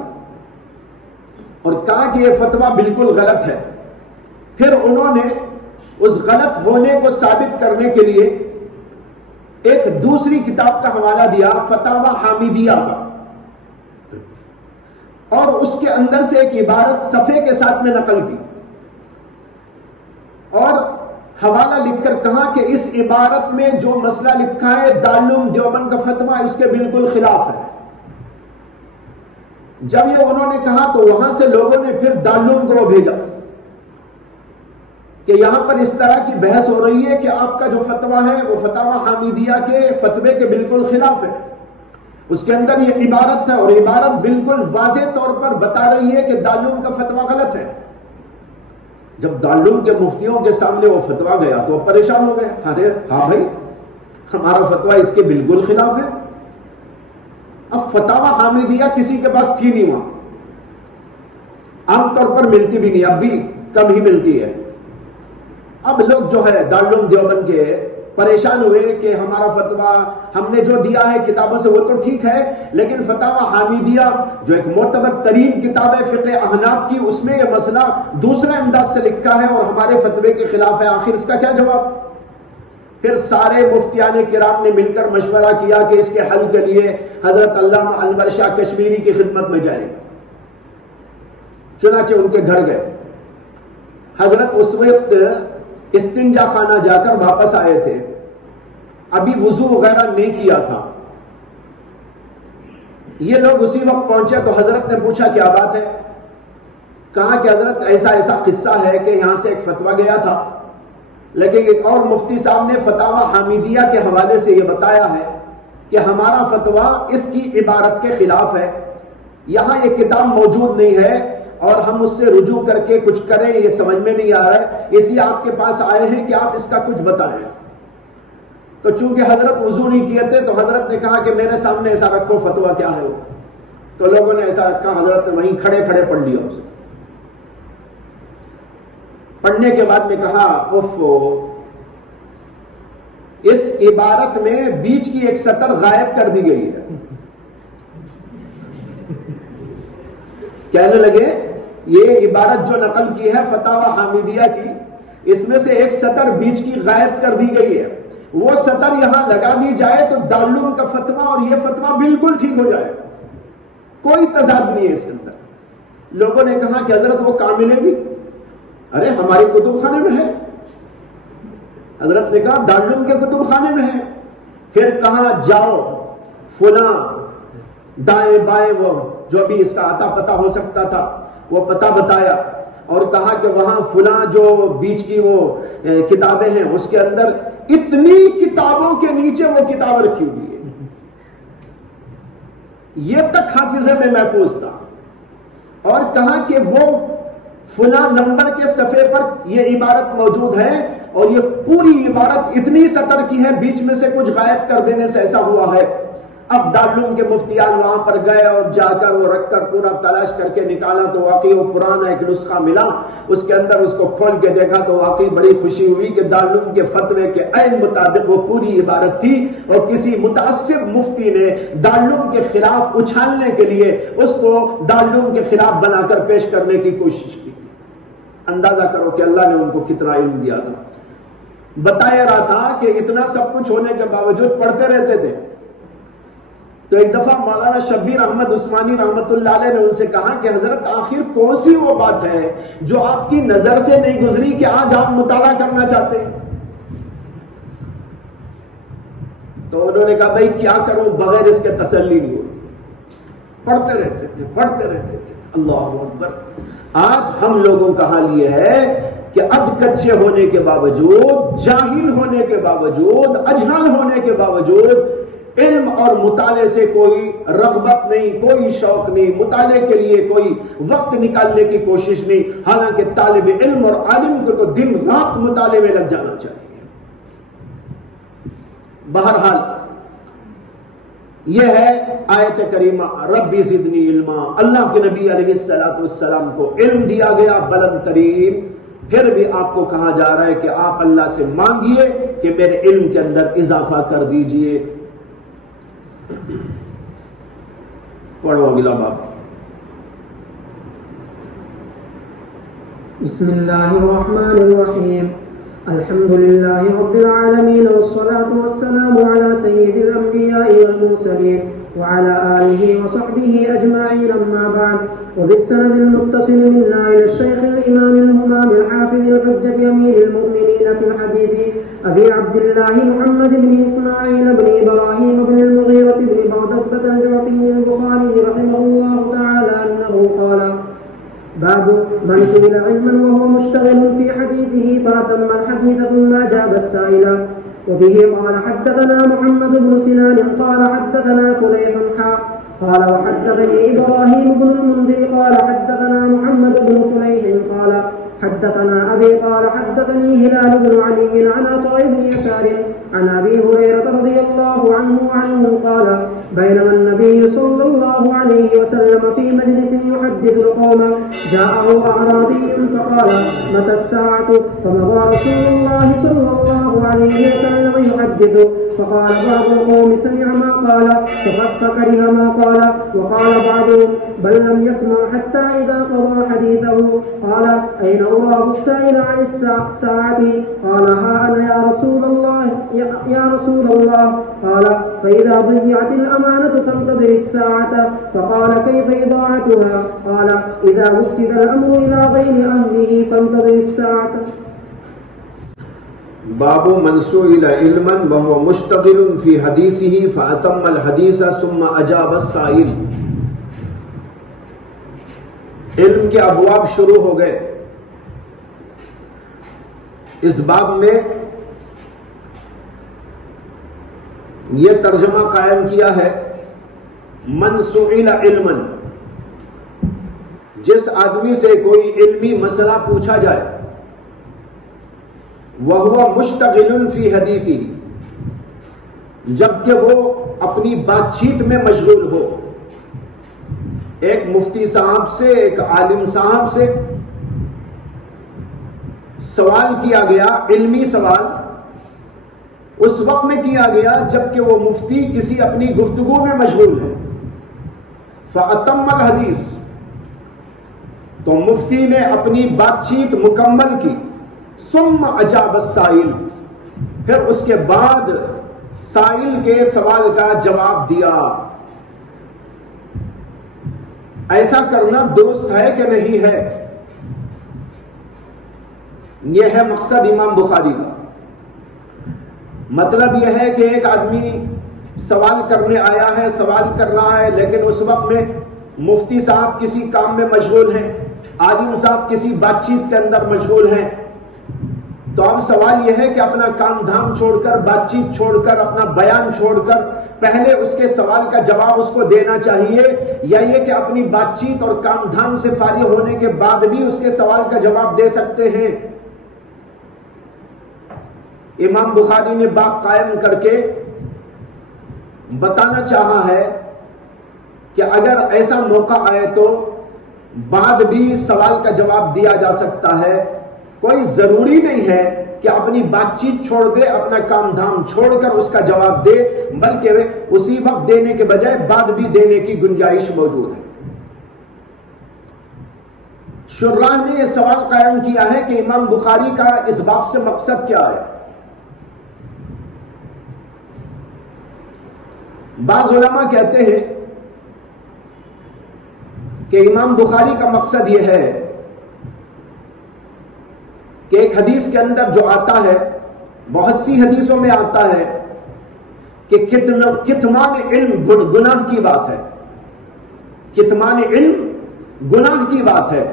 اور کہا کہ یہ فتویٰ بالکل غلط ہے۔ پھر انہوں نے اس غلط ہونے کو ثابت کرنے کے لیے ایک دوسری کتاب کا حوالہ دیا، فتاوی حامدیہ کا، اور اس کے اندر سے ایک عبارت صفحے کے ساتھ میں نقل کی اور حوالہ لکھ کر کہا کہ اس عبارت میں جو مسئلہ لکھا ہے دارالعلوم دیوبند کا فتویٰ اس کے بالکل خلاف ہے۔ جب یہ انہوں نے کہا تو وہاں سے لوگوں نے پھر دارالعلوم کو بھیجا کہ یہاں پر اس طرح کی بحث ہو رہی ہے کہ آپ کا جو فتویٰ ہے وہ فتاوی حامدیہ کے فتوے کے بالکل خلاف ہے، اس کے اندر یہ عبارت ہے اور عبارت بالکل واضح طور پر بتا رہی ہے کہ دارالعلوم کا فتویٰ غلط ہے۔ جب دارالعلوم کے مفتیوں کے سامنے وہ فتویٰ گیا تو وہ پریشان ہو گئے، ارے ہاں بھائی ہمارا فتویٰ اس کے بالکل خلاف ہے۔ اب فتاوی حامدیہ کسی کے پاس تھی نہیں، وہاں عام طور پر ملتی بھی نہیں، اب بھی کم ہی ملتی ہے۔ اب لوگ جو ہے دارالعلوم دیوبند کے پریشان ہوئے کہ ہمارا فتویٰ ہم نے جو دیا ہے کتابوں سے وہ تو ٹھیک ہے، لیکن فتاوی حامدیہ جو ایک معتبر ترین کتاب ہے فقہ احناف کی، اس میں یہ مسئلہ دوسرے انداز سے لکھا ہے اور ہمارے فتوے کے خلاف ہے، آخر اس کا کیا جواب؟ پھر سارے مفتیان کرام نے مل کر مشورہ کیا کہ اس کے حل کے لیے حضرت علامہ انور شاہ کشمیری کی خدمت میں جائے۔ چنانچہ ان کے گھر گئے، حضرت اس وقت استنجا خانہ جا کر واپس آئے تھے، ابھی وضو وغیرہ نہیں کیا تھا۔ یہ لوگ اسی وقت پہنچے تو حضرت نے پوچھا کیا بات ہے؟ کہا کہ حضرت ایسا ایسا قصہ ہے کہ یہاں سے ایک فتویٰ گیا تھا، لیکن ایک اور مفتی صاحب نے فتاوی حمیدیہ کے حوالے سے یہ بتایا ہے کہ ہمارا فتویٰ اس کی عبارت کے خلاف ہے، یہاں یہ کتاب موجود نہیں ہے اور ہم اس سے رجوع کر کے کچھ کریں یہ سمجھ میں نہیں آ رہا ہے، اس لیے آپ کے پاس آئے ہیں کہ آپ اس کا کچھ بتائیں۔ تو چونکہ حضرت وضو نہیں کیے تھے تو حضرت نے کہا کہ میرے سامنے ایسا رکھو، فتویٰ کیا ہے وہ؟ تو لوگوں نے ایسا رکھا، حضرت نے وہیں کھڑے کھڑے پڑھ لیا اسے۔ پڑھنے کے بعد میں کہا اس عبارت میں بیچ کی ایک سطر غائب کر دی گئی ہے۔ کہنے لگے یہ عبارت جو نقل کی ہے فتاوی حمیدیہ کی، اس میں سے ایک سطر بیچ کی غائب کر دی گئی ہے، وہ سطر یہاں لگا دی جائے تو دارالعلوم کا فتویٰ اور یہ فتویٰ بالکل ٹھیک ہو جائے، کوئی تضاد نہیں ہے اس کے اندر۔ لوگوں نے کہا کہ حضرت وہ کہاں ملے گی؟ ارے ہماری کتب خانے میں ہے۔ حضرت نے کہا دارالعلوم کے کتب خانے میں ہے۔ پھر کہا جاؤ فلاں دائیں بائیں وہ جو بھی اس کا آتا پتا ہو سکتا تھا وہ پتہ بتایا اور کہا کہ وہاں فلاں جو بیچ کی وہ کتابیں ہیں اس کے اندر اتنی کتابوں کے نیچے وہ کتاب رکھی ہوئی ہے، یہ تک حافظے میں محفوظ تھا، اور کہا کہ وہ فلاں نمبر کے صفحے پر یہ عبارت موجود ہے اور یہ پوری عبارت اتنی سطر کی ہے، بیچ میں سے کچھ غائب کر دینے سے ایسا ہوا ہے۔ اب دارالعلوم کے مفتیان وہاں پر گئے اور جا کر وہ رکھ کر پورا تلاش کر کے نکالا تو واقعی وہ پرانا ایک نسخہ ملا، اس کے اندر اس کو کھول کے دیکھا تو واقعی بڑی خوشی ہوئی کہ دارالعلوم کے فتوے کے عین مطابق وہ پوری عبارت تھی، اور کسی متعصب مفتی نے دارالعلوم کے خلاف اچھالنے کے لیے اس کو دارالعلوم کے خلاف بنا کر پیش کرنے کی کوشش کی۔ اندازہ کرو کہ اللہ نے ان کو کتنا علم دیا تھا۔ بتایا رہا تھا کہ اتنا سب کچھ ہونے کے باوجود پڑھتے رہتے تھے۔ تو ایک دفعہ مولانا شبیر احمد عثمانی رحمت اللہ علیہ نے ان سے کہا کہ حضرت آخر کون سی وہ بات ہے جو آپ کی نظر سے نہیں گزری کہ آج آپ مطالعہ کرنا چاہتے ہیں؟ تو انہوں نے کہا بھائی کیا کروں بغیر اس کے تسلی نہیں ہوتی، پڑھتے رہتے تھے۔ اللہ اکبر۔ آج ہم لوگوں کا حال یہ ہے کہ اد کچے ہونے کے باوجود، جاہل ہونے کے باوجود، اجہل ہونے کے باوجود علم اور مطالعے سے کوئی رغبت نہیں، کوئی شوق نہیں، مطالعے کے لیے کوئی وقت نکالنے کی کوشش نہیں، حالانکہ طالب علم اور عالم کو تو دن رات مطالعے میں لگ جانا چاہیے۔ بہرحال یہ ہے آیت کریمہ ربی زدنی علما، اللہ کے نبی علیہ السلام کو علم دیا گیا بلند ترین، پھر بھی آپ کو کہا جا رہا ہے کہ آپ اللہ سے مانگیے کہ میرے علم کے اندر اضافہ کر دیجئے۔ پڑھو اگلا باب۔ بسم اللہ الرحمن الرحیم، الحمد للہ رب العالمین والصلاة والسلام على سید الانبیاء والمرسلین وعلى آلہ وصحبہ اجمعین، اما بعد، وبالسند المتصل منا الى الشیخ الامام الہمام الحافظ الحجة امیر المؤمنین فی الحدیث ابی عبد اللہ محمد بن اسماعیل بن ابراہیم بن المغیرة بن بغدسبة الجعفی البخاری رحمہ اللہ تعالی انہ قال باب من سئل علما وهو مشتغل في حديثه فأتم الحديث ثم أجاب السائل. وبه قال حدثنا محمد بن سنان قال حدثنا فليح قال وحدثني إبراهيم بن المنذر قال حدثنا محمد بن فليح قال حدثنا أبي قال حدثني هلال بن علي عن عطاء بن يسار عن أبي هريرة رضي الله عنه قال بينما النبي صلى الله عليه وسلم في مجلس يحدث القوم جاءه أعرابي فقال متى الساعة؟ فمضى رسول الله صلى الله عليه وسلم يحدث فقال بعض القوم سمع ما قال فكره ما قال، وقال بعضهم بل لم يسمع حتى إذا قضى حديثه قال أين أراه السائل عن الساعة؟ قال ها أنا يا رسول الله قال فإذا ضيعت الأمانة فانتظر الساعة. فقال كيف إضاعتها؟ قال إذا وسد الأمر إلى غير أهله فانتظر الساعة. باب من سئل علما وهو مشتغل في حديثه فأتم الحديث ثم أجاب السائل. علم کے ابواب شروع ہو گئے. اس باب میں یہ ترجمہ قائم کیا ہے من سئل علما، جس آدمی سے کوئی علمی مسئلہ پوچھا جائے وَهُوَ مُشْتَغِلٌ فِي حَدِيثِهِ، جبکہ وہ اپنی بات چیت میں مشغول ہو. ایک مفتی صاحب سے، ایک عالم صاحب سے سوال کیا گیا، علمی سوال اس وقت میں کیا گیا جبکہ وہ مفتی کسی اپنی گفتگو میں مشغول ہے. فَأَتَمَّ الْحَدِيث، تو مفتی نے اپنی بات چیت مکمل کی. ثم اجاب السائل، پھر اس کے بعد سائل کے سوال کا جواب دیا. ایسا کرنا درست ہے کہ نہیں ہے؟ یہ ہے مقصد امام بخاری کا. مطلب یہ ہے کہ ایک آدمی سوال کرنے آیا ہے، سوال کر رہا ہے، لیکن اس وقت میں مفتی صاحب کسی کام میں مشغول ہیں، عالم صاحب کسی بات چیت کے اندر مشغول ہیں. تو اب سوال یہ ہے کہ اپنا کام دھام چھوڑ کر، بات چیت چھوڑ کر، اپنا بیان چھوڑ کر پہلے اس کے سوال کا جواب اس کو دینا چاہیے، یا یہ کہ اپنی بات چیت اور کام دھام سے فارغ ہونے کے بعد بھی اس کے سوال کا جواب دے سکتے ہیں؟ امام بخاری نے باب قائم کر کے بتانا چاہا ہے کہ اگر ایسا موقع آئے تو بعد بھی سوال کا جواب دیا جا سکتا ہے. کوئی ضروری نہیں ہے کہ اپنی بات چیت چھوڑ دے، اپنا کام دھام چھوڑ کر اس کا جواب دے، بلکہ اسی وقت دینے کے بجائے بعد بھی دینے کی گنجائش موجود ہے. شراح نے یہ سوال قائم کیا ہے کہ امام بخاری کا اس باب سے مقصد کیا ہے. بعض علماء کہتے ہیں کہ امام بخاری کا مقصد یہ ہے کہ ایک حدیث کے اندر جو آتا ہے، بہت سی حدیثوں میں آتا ہے کہ کتمان علم گناہ کی بات ہے. کتمان علم گناہ کی بات ہے.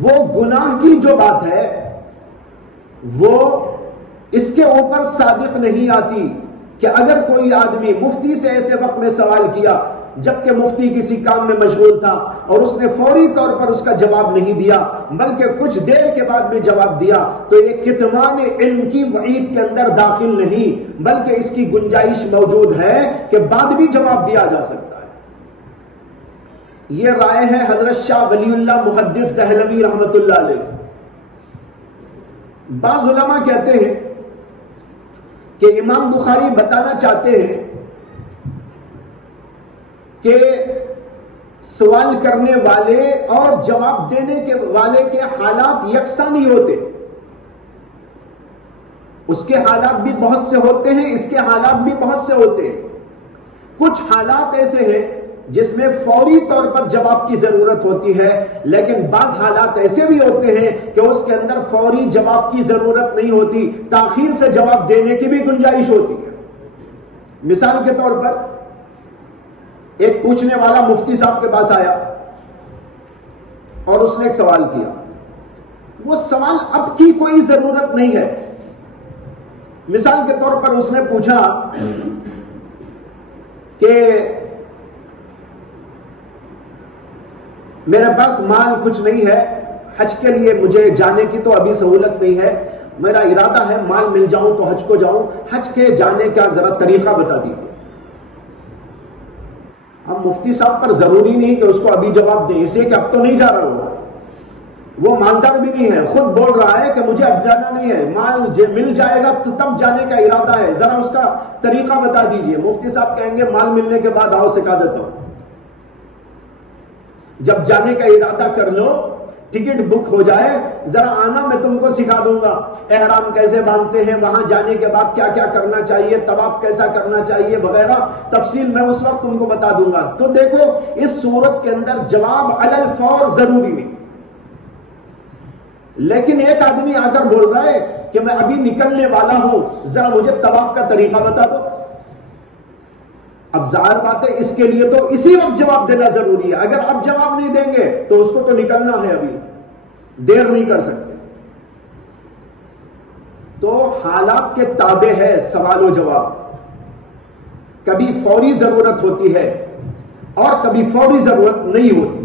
وہ گناہ کی جو بات ہے وہ اس کے اوپر صادق نہیں آتی کہ اگر کوئی آدمی مفتی سے ایسے وقت میں سوال کیا جبکہ مفتی کسی کام میں مشغول تھا اور اس نے فوری طور پر اس کا جواب نہیں دیا بلکہ کچھ دیر کے بعد میں جواب دیا، تو یہ کتمان علم کی وعید کے اندر داخل نہیں، بلکہ اس کی گنجائش موجود ہے کہ بعد بھی جواب دیا جا سکتا ہے. یہ رائے ہے حضرت شاہ ولی اللہ محدث دہلوی رحمت اللہ علیہ. بعض علماء کہتے ہیں کہ امام بخاری بتانا چاہتے ہیں کہ سوال کرنے والے اور جواب دینے کے والے کے حالات یکساں نہیں ہوتے. اس کے حالات بھی بہت سے ہوتے ہیں، اس کے حالات بھی بہت سے ہوتے ہیں. کچھ حالات ایسے ہیں جس میں فوری طور پر جواب کی ضرورت ہوتی ہے، لیکن بعض حالات ایسے بھی ہوتے ہیں کہ اس کے اندر فوری جواب کی ضرورت نہیں ہوتی، تاخیر سے جواب دینے کی بھی گنجائش ہوتی ہے. مثال کے طور پر ایک پوچھنے والا مفتی صاحب کے پاس آیا اور اس نے ایک سوال کیا. وہ سوال اب کی کوئی ضرورت نہیں ہے. مثال کے طور پر اس نے پوچھا کہ میرے پاس مال کچھ نہیں ہے، حج کے لیے مجھے جانے کی تو ابھی سہولت نہیں ہے، میرا ارادہ ہے مال مل جاؤں تو حج کو جاؤں، حج کے جانے کا ذرا طریقہ بتا دیجیے. اب مفتی صاحب پر ضروری نہیں کہ اس کو ابھی جواب دیں، اسے کہ اب تو نہیں جا رہا ہوگا، وہ مالدار بھی نہیں ہے، خود بول رہا ہے کہ مجھے اب جانا نہیں ہے، مال مل جائے گا تو تب جانے کا ارادہ ہے، ذرا اس کا طریقہ بتا دیجئے. مفتی صاحب کہیں گے مال ملنے کے بعد آؤ سکھا دیتا ہوں. جب جانے کا ارادہ کر لو، ٹکٹ بک ہو جائے، ذرا آنا میں تم کو سکھا دوں گا، احرام کیسے باندھتے ہیں، وہاں جانے کے بعد کیا کیا کرنا چاہیے، طواف کیسا کرنا چاہیے وغیرہ تفصیل میں اس وقت تم کو بتا دوں گا. تو دیکھو اس صورت کے اندر جواب علی الفور ضروری نہیں. لیکن ایک آدمی آ کر بول رہا ہے کہ میں ابھی نکلنے والا ہوں، ذرا مجھے طواف کا طریقہ بتا دو. اب ظاہر بات ہے اس کے لیے تو اسی وقت جواب دینا ضروری ہے. اگر اب جواب نہیں دیں گے تو اس کو تو نکلنا ہے، ابھی دیر نہیں کر سکتے. تو حالات کے تابع ہے سوال و جواب. کبھی فوری ضرورت ہوتی ہے اور کبھی فوری ضرورت نہیں ہوتی.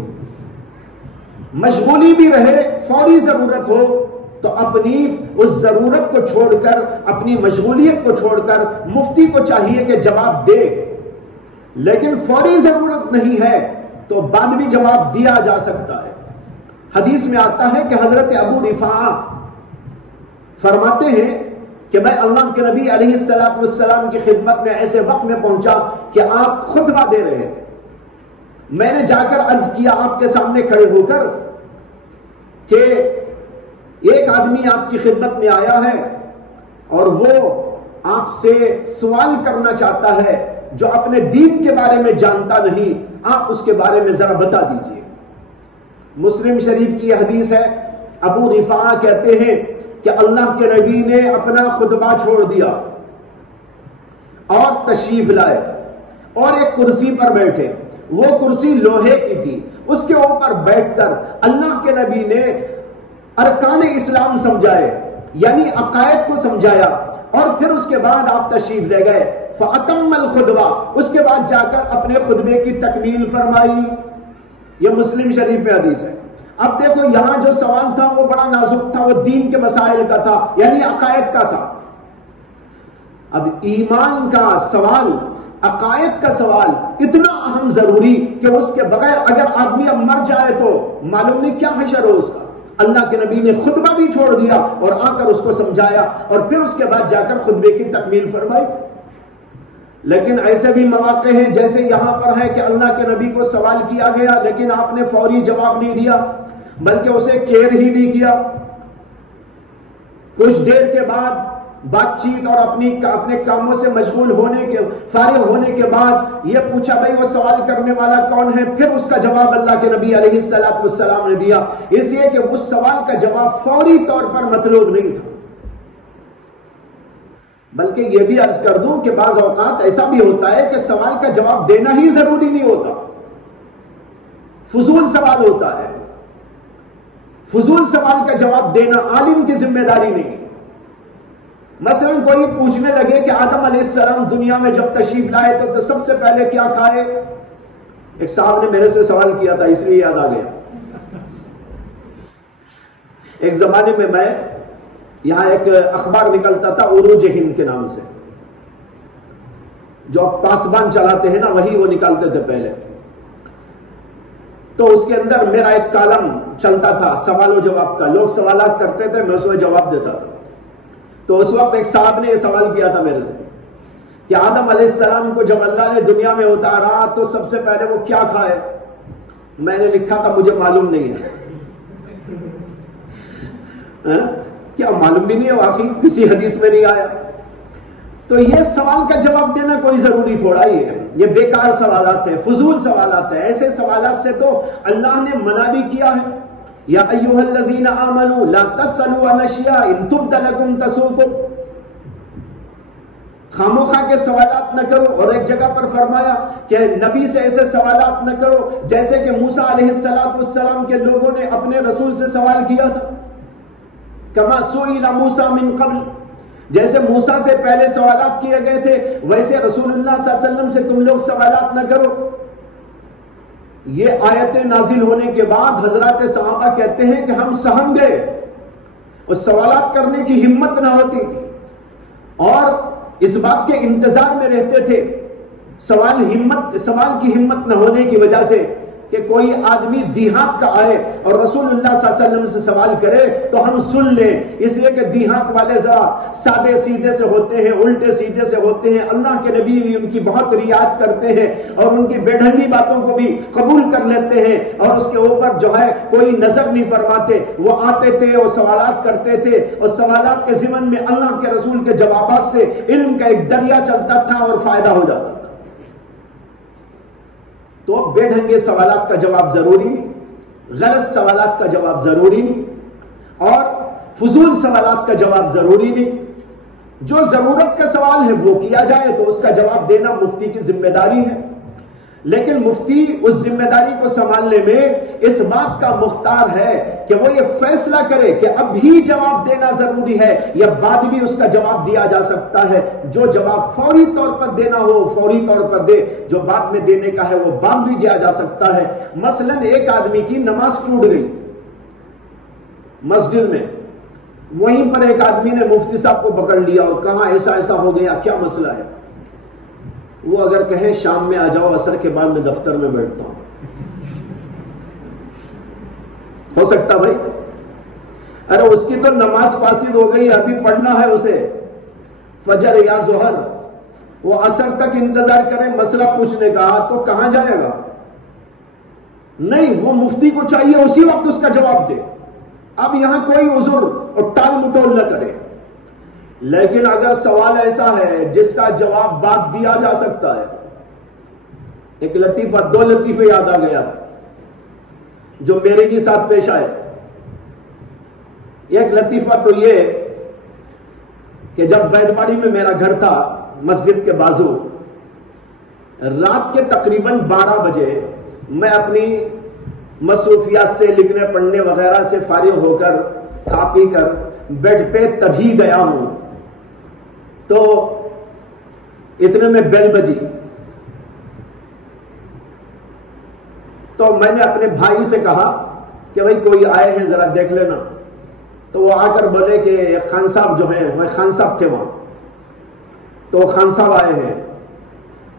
مشغولی بھی رہے، فوری ضرورت ہو تو اپنی اس ضرورت کو چھوڑ کر، اپنی مشغولیت کو چھوڑ کر مفتی کو چاہیے کہ جواب دے. لیکن فوری ضرورت نہیں ہے تو بعد بھی جواب دیا جا سکتا ہے. حدیث میں آتا ہے کہ حضرت ابو رفاعہ فرماتے ہیں کہ میں اللہ کے نبی علیہ السلام کی خدمت میں ایسے وقت میں پہنچا کہ آپ خطبہ دے رہے تھے. میں نے جا کر عرض کیا آپ کے سامنے کھڑے ہو کر کہ ایک آدمی آپ کی خدمت میں آیا ہے اور وہ آپ سے سوال کرنا چاہتا ہے جو اپنے دین کے بارے میں جانتا نہیں، آپ اس کے بارے میں ذرا بتا دیجئے. مسلم شریف کی یہ حدیث ہے. ابو رفاعہ کہتے ہیں کہ اللہ کے نبی نے اپنا خطبہ چھوڑ دیا اور تشریف لائے اور ایک کرسی پر بیٹھے. وہ کرسی لوہے کی تھی. اس کے اوپر بیٹھ کر اللہ کے نبی نے ارکان اسلام سمجھائے، یعنی عقائد کو سمجھایا، اور پھر اس کے بعد آپ تشریف لے گئے. فَأَتَمَّ الْخُطْبَةَ، اس کے بعد جا کر اپنے خطبے کی تکمیل فرمائی. یہ مسلم شریف میں حدیث ہے. اب دیکھو یہاں جو سوال تھا وہ بڑا نازک تھا، وہ دین کے مسائل کا تھا، یعنی عقائد کا تھا. اب ایمان کا سوال، عقائد کا سوال اتنا اہم ضروری کہ اس کے بغیر اگر آدمی اب مر جائے تو معلوم نہیں کیا حشر ہو اس کا. اللہ کے نبی نے خطبہ بھی چھوڑ دیا اور آ کر اس کو سمجھایا اور پھر اس کے بعد جا کر خطبے کی تکمیل فرمائی. لیکن ایسے بھی مواقع ہیں جیسے یہاں پر ہے کہ اللہ کے نبی کو سوال کیا گیا لیکن آپ نے فوری جواب نہیں دیا بلکہ اسے کیئر ہی نہیں کیا. کچھ دیر کے بعد بات چیت اور اپنے کاموں سے مشغول فارغ ہونے کے بعد یہ پوچھا بھائی وہ سوال کرنے والا کون ہے. پھر اس کا جواب اللہ کے نبی علیہ السلام نے دیا، اس لیے کہ اس سوال کا جواب فوری طور پر مطلوب نہیں تھا. بلکہ یہ بھی عرض کر دوں کہ بعض اوقات ایسا بھی ہوتا ہے کہ سوال کا جواب دینا ہی ضروری نہیں ہوتا، فضول سوال ہوتا ہے. فضول سوال کا جواب دینا عالم کی ذمہ داری نہیں. مثلا کوئی پوچھنے لگے کہ آدم علیہ السلام دنیا میں جب تشریف لائے تو سب سے پہلے کیا کھائے. ایک صاحب نے میرے سے سوال کیا تھا اس لیے یاد آ گیا. ایک زمانے میں یہاں ایک اخبار نکلتا تھا عروج ہند کے نام سے، جو پاسبان چلاتے ہیں نا وہی وہ نکالتے تھے پہلے. تو اس کے اندر میرا ایک کالم چلتا تھا سوال و جواب کا. لوگ سوالات کرتے تھے، میں اس میں جواب دیتا تھا. تو اس وقت ایک صاحب نے یہ سوال کیا تھا میرے سے کہ آدم علیہ السلام کو جب اللہ نے دنیا میں اتارا تو سب سے پہلے وہ کیا کھائے. میں نے لکھا تھا مجھے معلوم نہیں ہے. کیا معلوم بھی نہیں ہے؟ واقعی کسی حدیث میں نہیں آیا. تو یہ سوال کا جواب دینا کوئی ضروری تھوڑا ہی ہے. یہ بیکار سوالات ہیں، فضول سوالات ہیں. ایسے سوالات سے تو اللہ نے منع بھی کیا ہے. یا ایھا الذین آمنوا لا تسألوا عن اشیاء ان تبد لکم تسؤکم. خاموخواہ کے سوالات نہ کرو. اور ایک جگہ پر فرمایا کہ نبی سے ایسے سوالات نہ کرو جیسے کہ موسیٰ علیہ السلام کے لوگوں نے اپنے رسول سے سوال کیا تھا. کما سئل موسیٰ من قبل، جیسے موسیٰ سے پہلے سوالات کیے گئے تھے ویسے رسول اللہ صلی اللہ علیہ وسلم سے تم لوگ سوالات نہ کرو. یہ آیتیں نازل ہونے کے بعد حضرات صحابہ کہتے ہیں کہ ہم سہم گئے اور سوالات کرنے کی ہمت نہ ہوتی تھی اور اس بات کے انتظار میں رہتے تھے سوال کی ہمت نہ ہونے کی وجہ سے کہ کوئی آدمی دیہات کا آئے اور رسول اللہ صلی اللہ علیہ وسلم سے سوال کرے تو ہم سن لیں. اس لیے کہ دیہات والے ذرا سادے سیدھے سے ہوتے ہیں، الٹے سیدھے سے ہوتے ہیں. اللہ کے نبی بھی ان کی بہت رعایت کرتے ہیں اور ان کی بے ڈھنگی باتوں کو بھی قبول کر لیتے ہیں اور اس کے اوپر جو ہے کوئی نظر نہیں فرماتے. وہ آتے تھے اور سوالات کرتے تھے اور سوالات کے ضمن میں اللہ کے رسول کے جوابات سے علم کا ایک دریا چلتا تھا اور فائدہ ہو جاتا تھا. تو بے ڈھنگے سوالات کا جواب ضروری نہیں، غلط سوالات کا جواب ضروری نہیں اور فضول سوالات کا جواب ضروری نہیں. جو ضرورت کا سوال ہے وہ کیا جائے تو اس کا جواب دینا مفتی کی ذمہ داری ہے، لیکن مفتی اس ذمہ داری کو سنبھالنے میں اس بات کا مختار ہے کہ وہ یہ فیصلہ کرے کہ اب ہی جواب دینا ضروری ہے یا بعد بھی اس کا جواب دیا جا سکتا ہے۔ جو جواب فوری طور پر دینا ہو فوری طور پر دے، جو بعد میں دینے کا ہے وہ بعد بھی دیا جا سکتا ہے۔ مثلا ایک آدمی کی نماز ٹوٹ گئی مسجد میں، وہیں پر ایک آدمی نے مفتی صاحب کو پکڑ لیا اور کہا ایسا ایسا ہو گیا، کیا مسئلہ ہے؟ وہ اگر کہیں شام میں آ جاؤ، عصر کے بعد میں دفتر میں بیٹھتا ہوں، ہو سکتا بھائی؟ ارے اس کی تو نماز فاسد ہو گئی، ابھی پڑھنا ہے اسے فجر یا ظہر، وہ عصر تک انتظار کرے مسئلہ پوچھنے کا تو کہاں جائے گا؟ نہیں، وہ مفتی کو چاہیے اسی وقت اس کا جواب دے، اب یہاں کوئی عذر اور ٹال مٹول نہ کرے۔ لیکن اگر سوال ایسا ہے جس کا جواب بعد دیا جا سکتا ہے، ایک لطیفہ، 2 لطیفے یاد آ گیا جو میرے ہی ساتھ پیش آئے۔ ایک لطیفہ تو یہ کہ جب بیدواڑی میں میرا گھر تھا مسجد کے بازو، رات کے تقریباً 12 بجے میں اپنی مصروفیات سے، لکھنے پڑھنے وغیرہ سے فارغ ہو کر کھا پی کر بیڈ پہ تبھی گیا ہوں، تو اتنے میں بیل بجی، تو میں نے اپنے بھائی سے کہا کہ بھائی کوئی آئے ہیں ذرا دیکھ لینا، تو وہ آ کر بولے کہ ایک خان صاحب جو ہیں، وہ خان صاحب تھے وہاں، تو خان صاحب آئے ہیں۔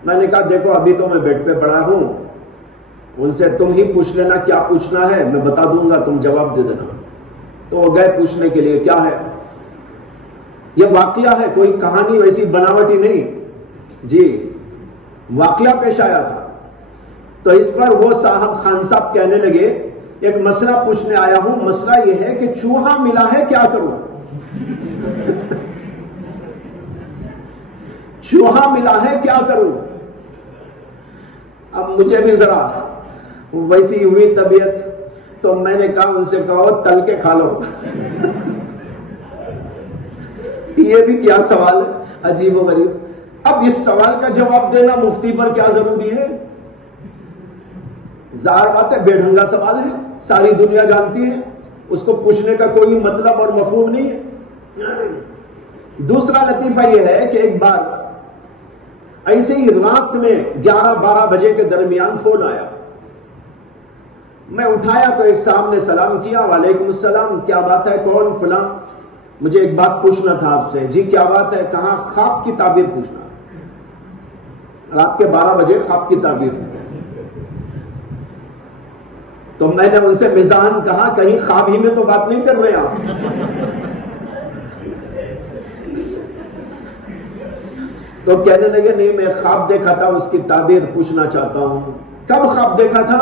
میں نے کہا دیکھو ابھی تو میں بیڈ پہ پڑا ہوں، ان سے تم ہی پوچھ لینا کیا پوچھنا ہے، میں بتا دوں گا، تم جواب دے دینا۔ تو وہ گئے پوچھنے کے لیے، کیا ہے؟ یہ واقعہ ہے، کوئی کہانی ویسی بناوٹی نہیں جی، واقعہ پیش آیا تھا۔ تو اس پر وہ صاحب خان صاحب کہنے لگے ایک مسئلہ پوچھنے آیا ہوں، مسئلہ یہ ہے کہ چوہا ملا ہے کیا کروں؟ چوہا ملا ہے کیا کروں؟ اب مجھے بھی ذرا ویسی ہوئی طبیعت، تو میں نے کہا ان سے کہو تل کے کھا لو۔ یہ بھی کیا سوال ہے، عجیب و غریب۔ اب اس سوال کا جواب دینا مفتی پر کیا ضروری ہے؟ ظاہر بات ہے بے ڈھنگا سوال ہے، ساری دنیا جانتی ہے، اس کو پوچھنے کا کوئی مطلب اور مفہوم نہیں ہے۔ دوسرا لطیفہ یہ ہے کہ ایک بار ایسے ہی رات میں 11-12 بجے کے درمیان فون آیا، میں اٹھایا تو ایک صاحب نے سلام کیا، وعلیکم السلام، کیا بات ہے، کون؟ فلاں، مجھے ایک بات پوچھنا تھا آپ سے۔ جی کیا بات ہے؟ کہاں؟ خواب کی تعبیر پوچھنا، رات کے 12 بجے خواب کی تعبیر۔ تو میں نے ان سے مزاحاً کہا کہیں خواب ہی میں تو بات نہیں کر رہے آپ؟ تو کہنے لگے نہیں میں خواب دیکھا تھا، اس کی تعبیر پوچھنا چاہتا ہوں۔ کب خواب دیکھا تھا؟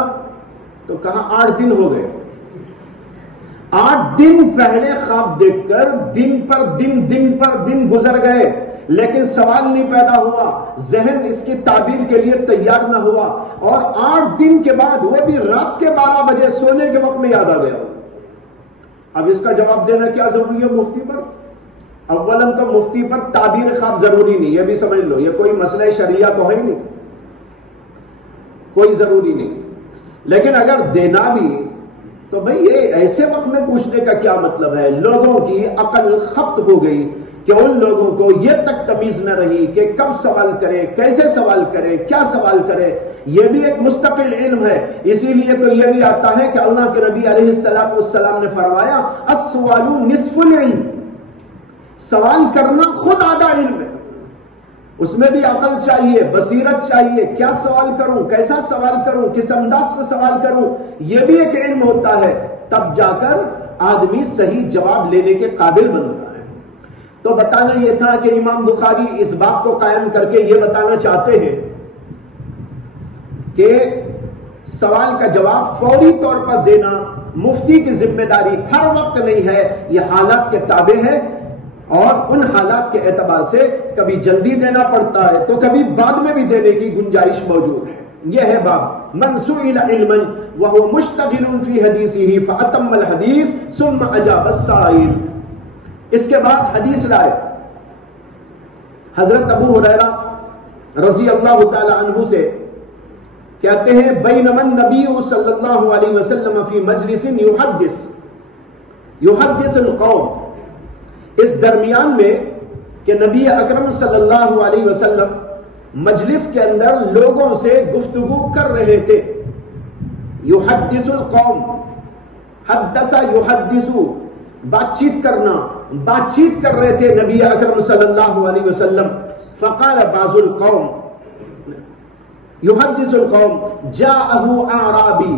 تو کہا 8 دن ہو گئے۔ 8 دن پہلے خواب دیکھ کر دن پر دن گزر گئے، لیکن سوال نہیں پیدا ہوا، ذہن اس کی تعبیر کے لیے تیار نہ ہوا، اور 8 دن کے بعد وہ بھی رات کے 12 بجے سونے کے وقت میں یاد آ گیا۔ اب اس کا جواب دینا کیا ضروری ہے مفتی پر؟ اولاً تو مفتی پر تعبیر خواب ضروری نہیں، یہ بھی سمجھ لو، یہ کوئی مسئلہ شریعہ تو ہے نہیں، کوئی ضروری نہیں۔ لیکن اگر دینا بھی تو بھئی یہ ایسے وقت میں پوچھنے کا کیا مطلب ہے؟ لوگوں کی عقل خبت ہو گئی کہ ان لوگوں کو یہ تک تمیز نہ رہی کہ کب سوال کرے، کیسے سوال کرے، کیا سوال کرے۔ یہ بھی ایک مستقل علم ہے، اسی لیے تو یہ بھی آتا ہے کہ اللہ کے نبی علیہ السلام نے فرمایا السوال نصف العلم، سوال کرنا خود آدھا علم ہے، اس میں بھی عقل چاہیے، بصیرت چاہیے، کیا سوال کروں، کیسا سوال کروں، کس انداز سے سوال کروں، یہ بھی ایک علم ہوتا ہے، تب جا کر آدمی صحیح جواب لینے کے قابل بنتا ہے۔ تو بتانا یہ تھا کہ امام بخاری اس بات کو قائم کر کے یہ بتانا چاہتے ہیں کہ سوال کا جواب فوری طور پر دینا مفتی کی ذمہ داری ہر وقت نہیں ہے، یہ حالات کے تابع ہے، اور ان حالات کے اعتبار سے کبھی جلدی دینا پڑتا ہے تو کبھی بعد میں بھی دینے کی گنجائش موجود ہے۔ یہ ہے باب من سئل علما وهو مشتغل في حديثه فأتم الحديث ثم أجاب السائل۔ اس کے بعد حدیث لائے حضرت ابو ہریرہ رضی اللہ تعالی عنہ سے کہتے ہیں بینما النبی صلی اللہ علیہ وسلم فی مجلس یحدث القوم، اس درمیان میں کہ نبی اکرم صلی اللہ علیہ وسلم مجلس کے اندر لوگوں سے گفتگو کر رہے تھے. یحدث القوم، حدث یحدث، بات چیت کرنا، بات چیت کر رہے تھے نبی اکرم صلی اللہ علیہ وسلم. فقال بعض القوم، یحدث القوم جاءه اعرابی،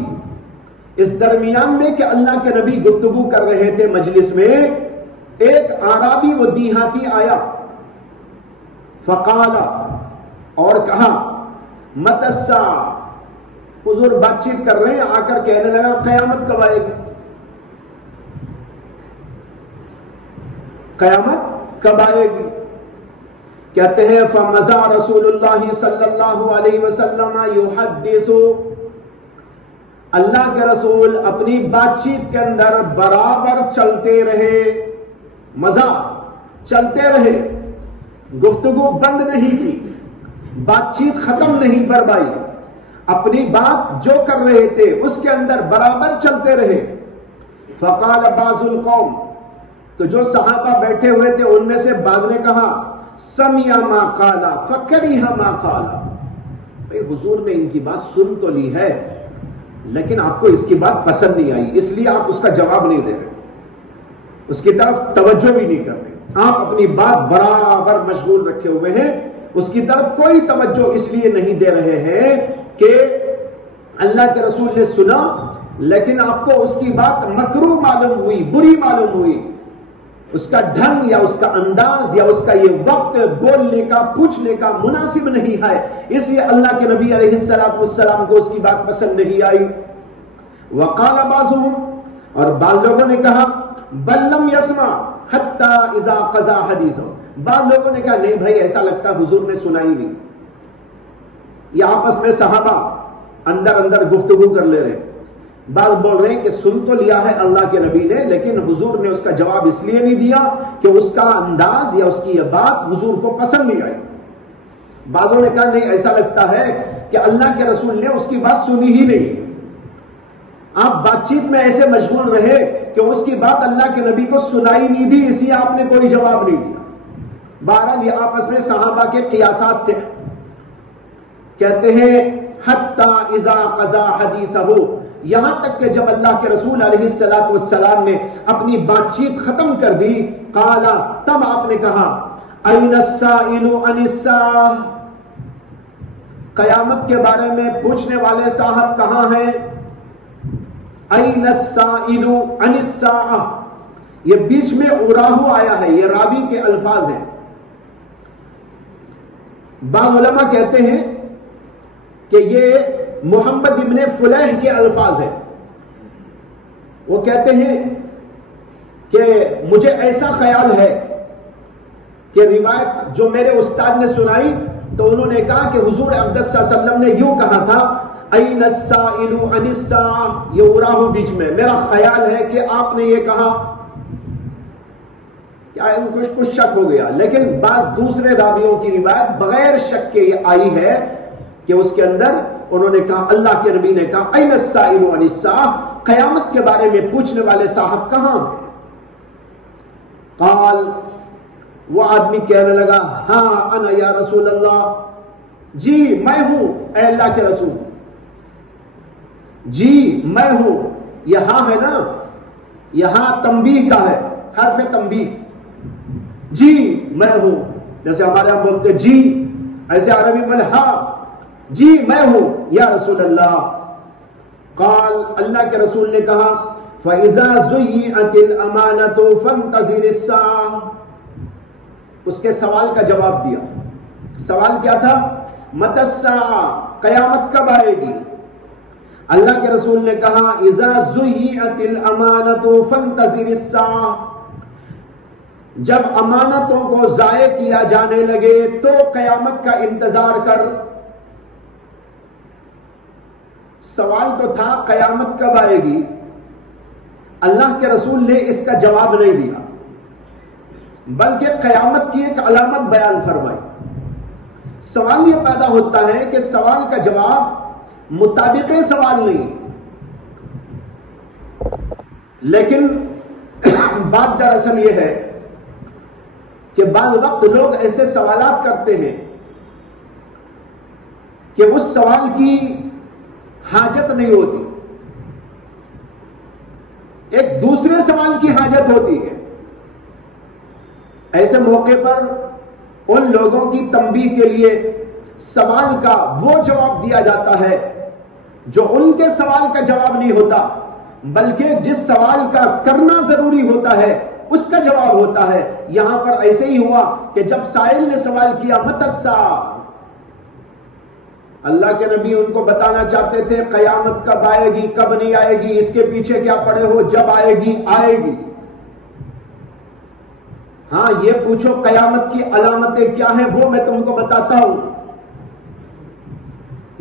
اس درمیان میں کہ اللہ کے نبی گفتگو کر رہے تھے مجلس میں، ایک اعرابی و دیہاتی آیا. فقال، اور کہا متی الساعہ، حضور بات چیت کر رہے ہیں، آ کر کہنے لگا قیامت کب آئے گی، قیامت کب آئے گی. کہتے ہیں فمضى رسول اللہ صلی اللہ علیہ وسلم یحدث، اللہ کے رسول اپنی بات چیت کے اندر برابر چلتے رہے، مزہ چلتے رہے، گفتگو بند نہیں کی، بات چیت ختم نہیں فرمائی، اپنی بات جو کر رہے تھے اس کے اندر برابر چلتے رہے. فقال بعض القوم، تو جو صحابہ بیٹھے ہوئے تھے ان میں سے بعض نے کہا سمع ما قال فکرہ ما قال، بھئی حضور نے ان کی بات سن تو لی ہے لیکن آپ کو اس کی بات پسند نہیں آئی، اس لیے آپ اس کا جواب نہیں دے رہے، اس کی طرف توجہ بھی نہیں کر رہے، آپ اپنی بات برابر مشغول رکھے ہوئے ہیں، اس کی طرف کوئی توجہ اس لیے نہیں دے رہے ہیں کہ اللہ کے رسول نے سنا لیکن آپ کو اس کی بات مکروہ معلوم ہوئی، بری معلوم ہوئی، اس کا ڈھنگ یا اس کا انداز یا اس کا یہ وقت بولنے کا پوچھنے کا مناسب نہیں ہے، اس لیے اللہ کے نبی علیہ السلام کو اس کی بات پسند نہیں آئی. وقال بعضهم، اور بعض لوگوں نے کہا بل لم يسمع حتى اذا قضى حدیثه، بعض لوگوں نے کہا نہیں بھائی ایسا لگتا حضور نے سنا ہی نہیں. یہ آپس میں صحابہ اندر اندر گفتگو کر لے رہے، بعض بول رہے ہیں کہ سن تو لیا ہے اللہ کے نبی نے لیکن حضور نے اس کا جواب اس لیے نہیں دیا کہ اس کا انداز یا اس کی یہ بات حضور کو پسند نہیں آئی. بعضوں نے کہا نہیں ایسا لگتا ہے کہ اللہ کے رسول نے اس کی بات سنی ہی نہیں، آپ بات چیت میں ایسے مشغول رہے کہ اس کی بات اللہ کے نبی کو سنائی نہیں دی، اسی آپ نے کوئی جواب نہیں دیا. بہرحال یہ آپس میں صحابہ کے قیاسات تھے. کہتے ہیں حتی اذا قضا حدیثہ، یہاں تک کہ جب اللہ کے رسول علیہ السلام نے اپنی بات چیت ختم کر دی، قال، تب آپ نے کہا این السائل عن الساعہ، قیامت کے بارے میں پوچھنے والے صاحب کہاں ہیں؟ این السائل عن الساعہ، یہ بیچ میں اراہو آیا ہے، یہ راوی کے الفاظ ہیں. بعض علماء کہتے ہیں کہ یہ محمد ابن فلیح کے الفاظ ہیں. وہ کہتے ہیں کہ مجھے ایسا خیال ہے کہ روایت جو میرے استاد نے سنائی تو انہوں نے کہا کہ حضور اقدس صلی اللہ علیہ وسلم نے یوں کہا تھا این السائل عن الساعہ، یہ اراہو بیچ میں، میرا خیال ہے کہ آپ نے یہ کہا. کیا ان کو کچھ شک ہو گیا، لیکن بعض دوسرے راویوں کی روایت بغیر شک کے یہ آئی ہے کہ اس کے اندر انہوں نے کہا، اللہ کے نبی نے کہا این السائل عن الساعہ، قیامت کے بارے میں پوچھنے والے صاحب کہاں؟ قال، وہ آدمی کہنے لگا ہاں انا یا رسول اللہ، جی میں ہوں اے اللہ کے رسول، جی میں ہوں. یہ ہاں ہے نا، یہاں تنبیہ کا ہے، حرف تنبیہ، جی میں ہوں، جیسے ہمارے یہاں بولتے جی، ایسے عربی میں ہاں جی میں ہوں یا رسول اللہ. قال، اللہ کے رسول نے کہا فَإِذَا زُيِّئَتِ الْأَمَانَةُ فَانْتَظِرِ السَّاعَةَ، اس کے سوال کا جواب دیا. سوال کیا تھا؟ متی الساعہ، قیامت کب آئے گی؟ اللہ کے رسول نے کہا اِذَا زُيِّئَتِ الْأَمَانَةُ فَانْتَظِرِ السَّاعَةَ، جب امانتوں کو ضائع کیا جانے لگے تو قیامت کا انتظار کر. سوال تو تھا قیامت کب آئے گی، اللہ کے رسول نے اس کا جواب نہیں دیا بلکہ قیامت کی ایک علامت بیان فرمائی. سوال یہ پیدا ہوتا ہے کہ سوال کا جواب مطابق سوال نہیں، لیکن بات دراصل یہ ہے کہ بعض وقت لوگ ایسے سوالات کرتے ہیں کہ اس سوال کی حاجت نہیں ہوتی، ایک دوسرے سوال کی حاجت ہوتی ہے۔ ایسے موقع پر ان لوگوں کی تنبیہ کے لیے سوال کا وہ جواب دیا جاتا ہے جو ان کے سوال کا جواب نہیں ہوتا، بلکہ جس سوال کا کرنا ضروری ہوتا ہے اس کا جواب ہوتا ہے۔ یہاں پر ایسے ہی ہوا کہ جب سائل نے سوال کیا متی الساعہ، اللہ کے نبی ان کو بتانا چاہتے تھے قیامت کب آئے گی، کب نہیں آئے گی، اس کے پیچھے کیا پڑے ہو، جب آئے گی آئے گی۔ ہاں یہ پوچھو قیامت کی علامتیں کیا ہیں، وہ میں تم کو بتاتا ہوں۔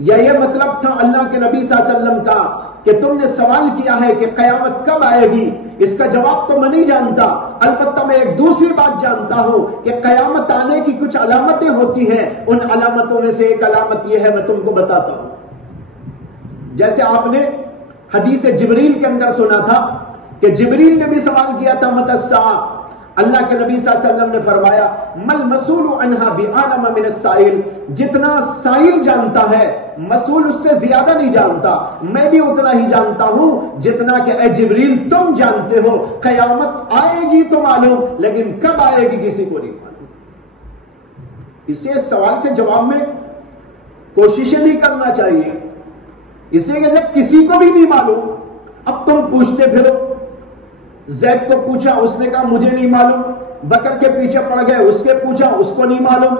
یہ مطلب تھا اللہ کے نبی صلی اللہ علیہ وسلم کا کہ تم نے سوال کیا ہے کہ قیامت کب آئے گی، اس کا جواب تو میں نہیں جانتا، البتہ میں ایک دوسری بات جانتا ہوں کہ قیامت آنے کی کچھ علامتیں ہوتی ہیں، ان علامتوں میں سے ایک علامت یہ ہے، میں تم کو بتاتا ہوں۔ جیسے آپ نے حدیث جبریل کے اندر سنا تھا کہ جبریل نے بھی سوال کیا تھا متی الساعہ، اللہ کے نبی صلی اللہ علیہ وسلم نے فرمایا مل مسئول عنہا بعالم من السائل، جتنا سائل جانتا ہے مسئول اس سے زیادہ نہیں جانتا، میں بھی اتنا ہی جانتا ہوں جتنا کہ اے جبریل تم جانتے ہو۔ قیامت آئے گی تو معلوم، لیکن کب آئے گی کسی کو نہیں معلوم۔ اسے سوال کے جواب میں کوششیں نہیں کرنا چاہیے، اسے کہ جب کسی کو بھی نہیں معلوم اب تم پوچھتے پھرو۔ زید کو پوچھا، اس نے کہا مجھے نہیں معلوم، بکر کے پیچھے پڑ گئے، اس کے پوچھا، اس کو نہیں معلوم،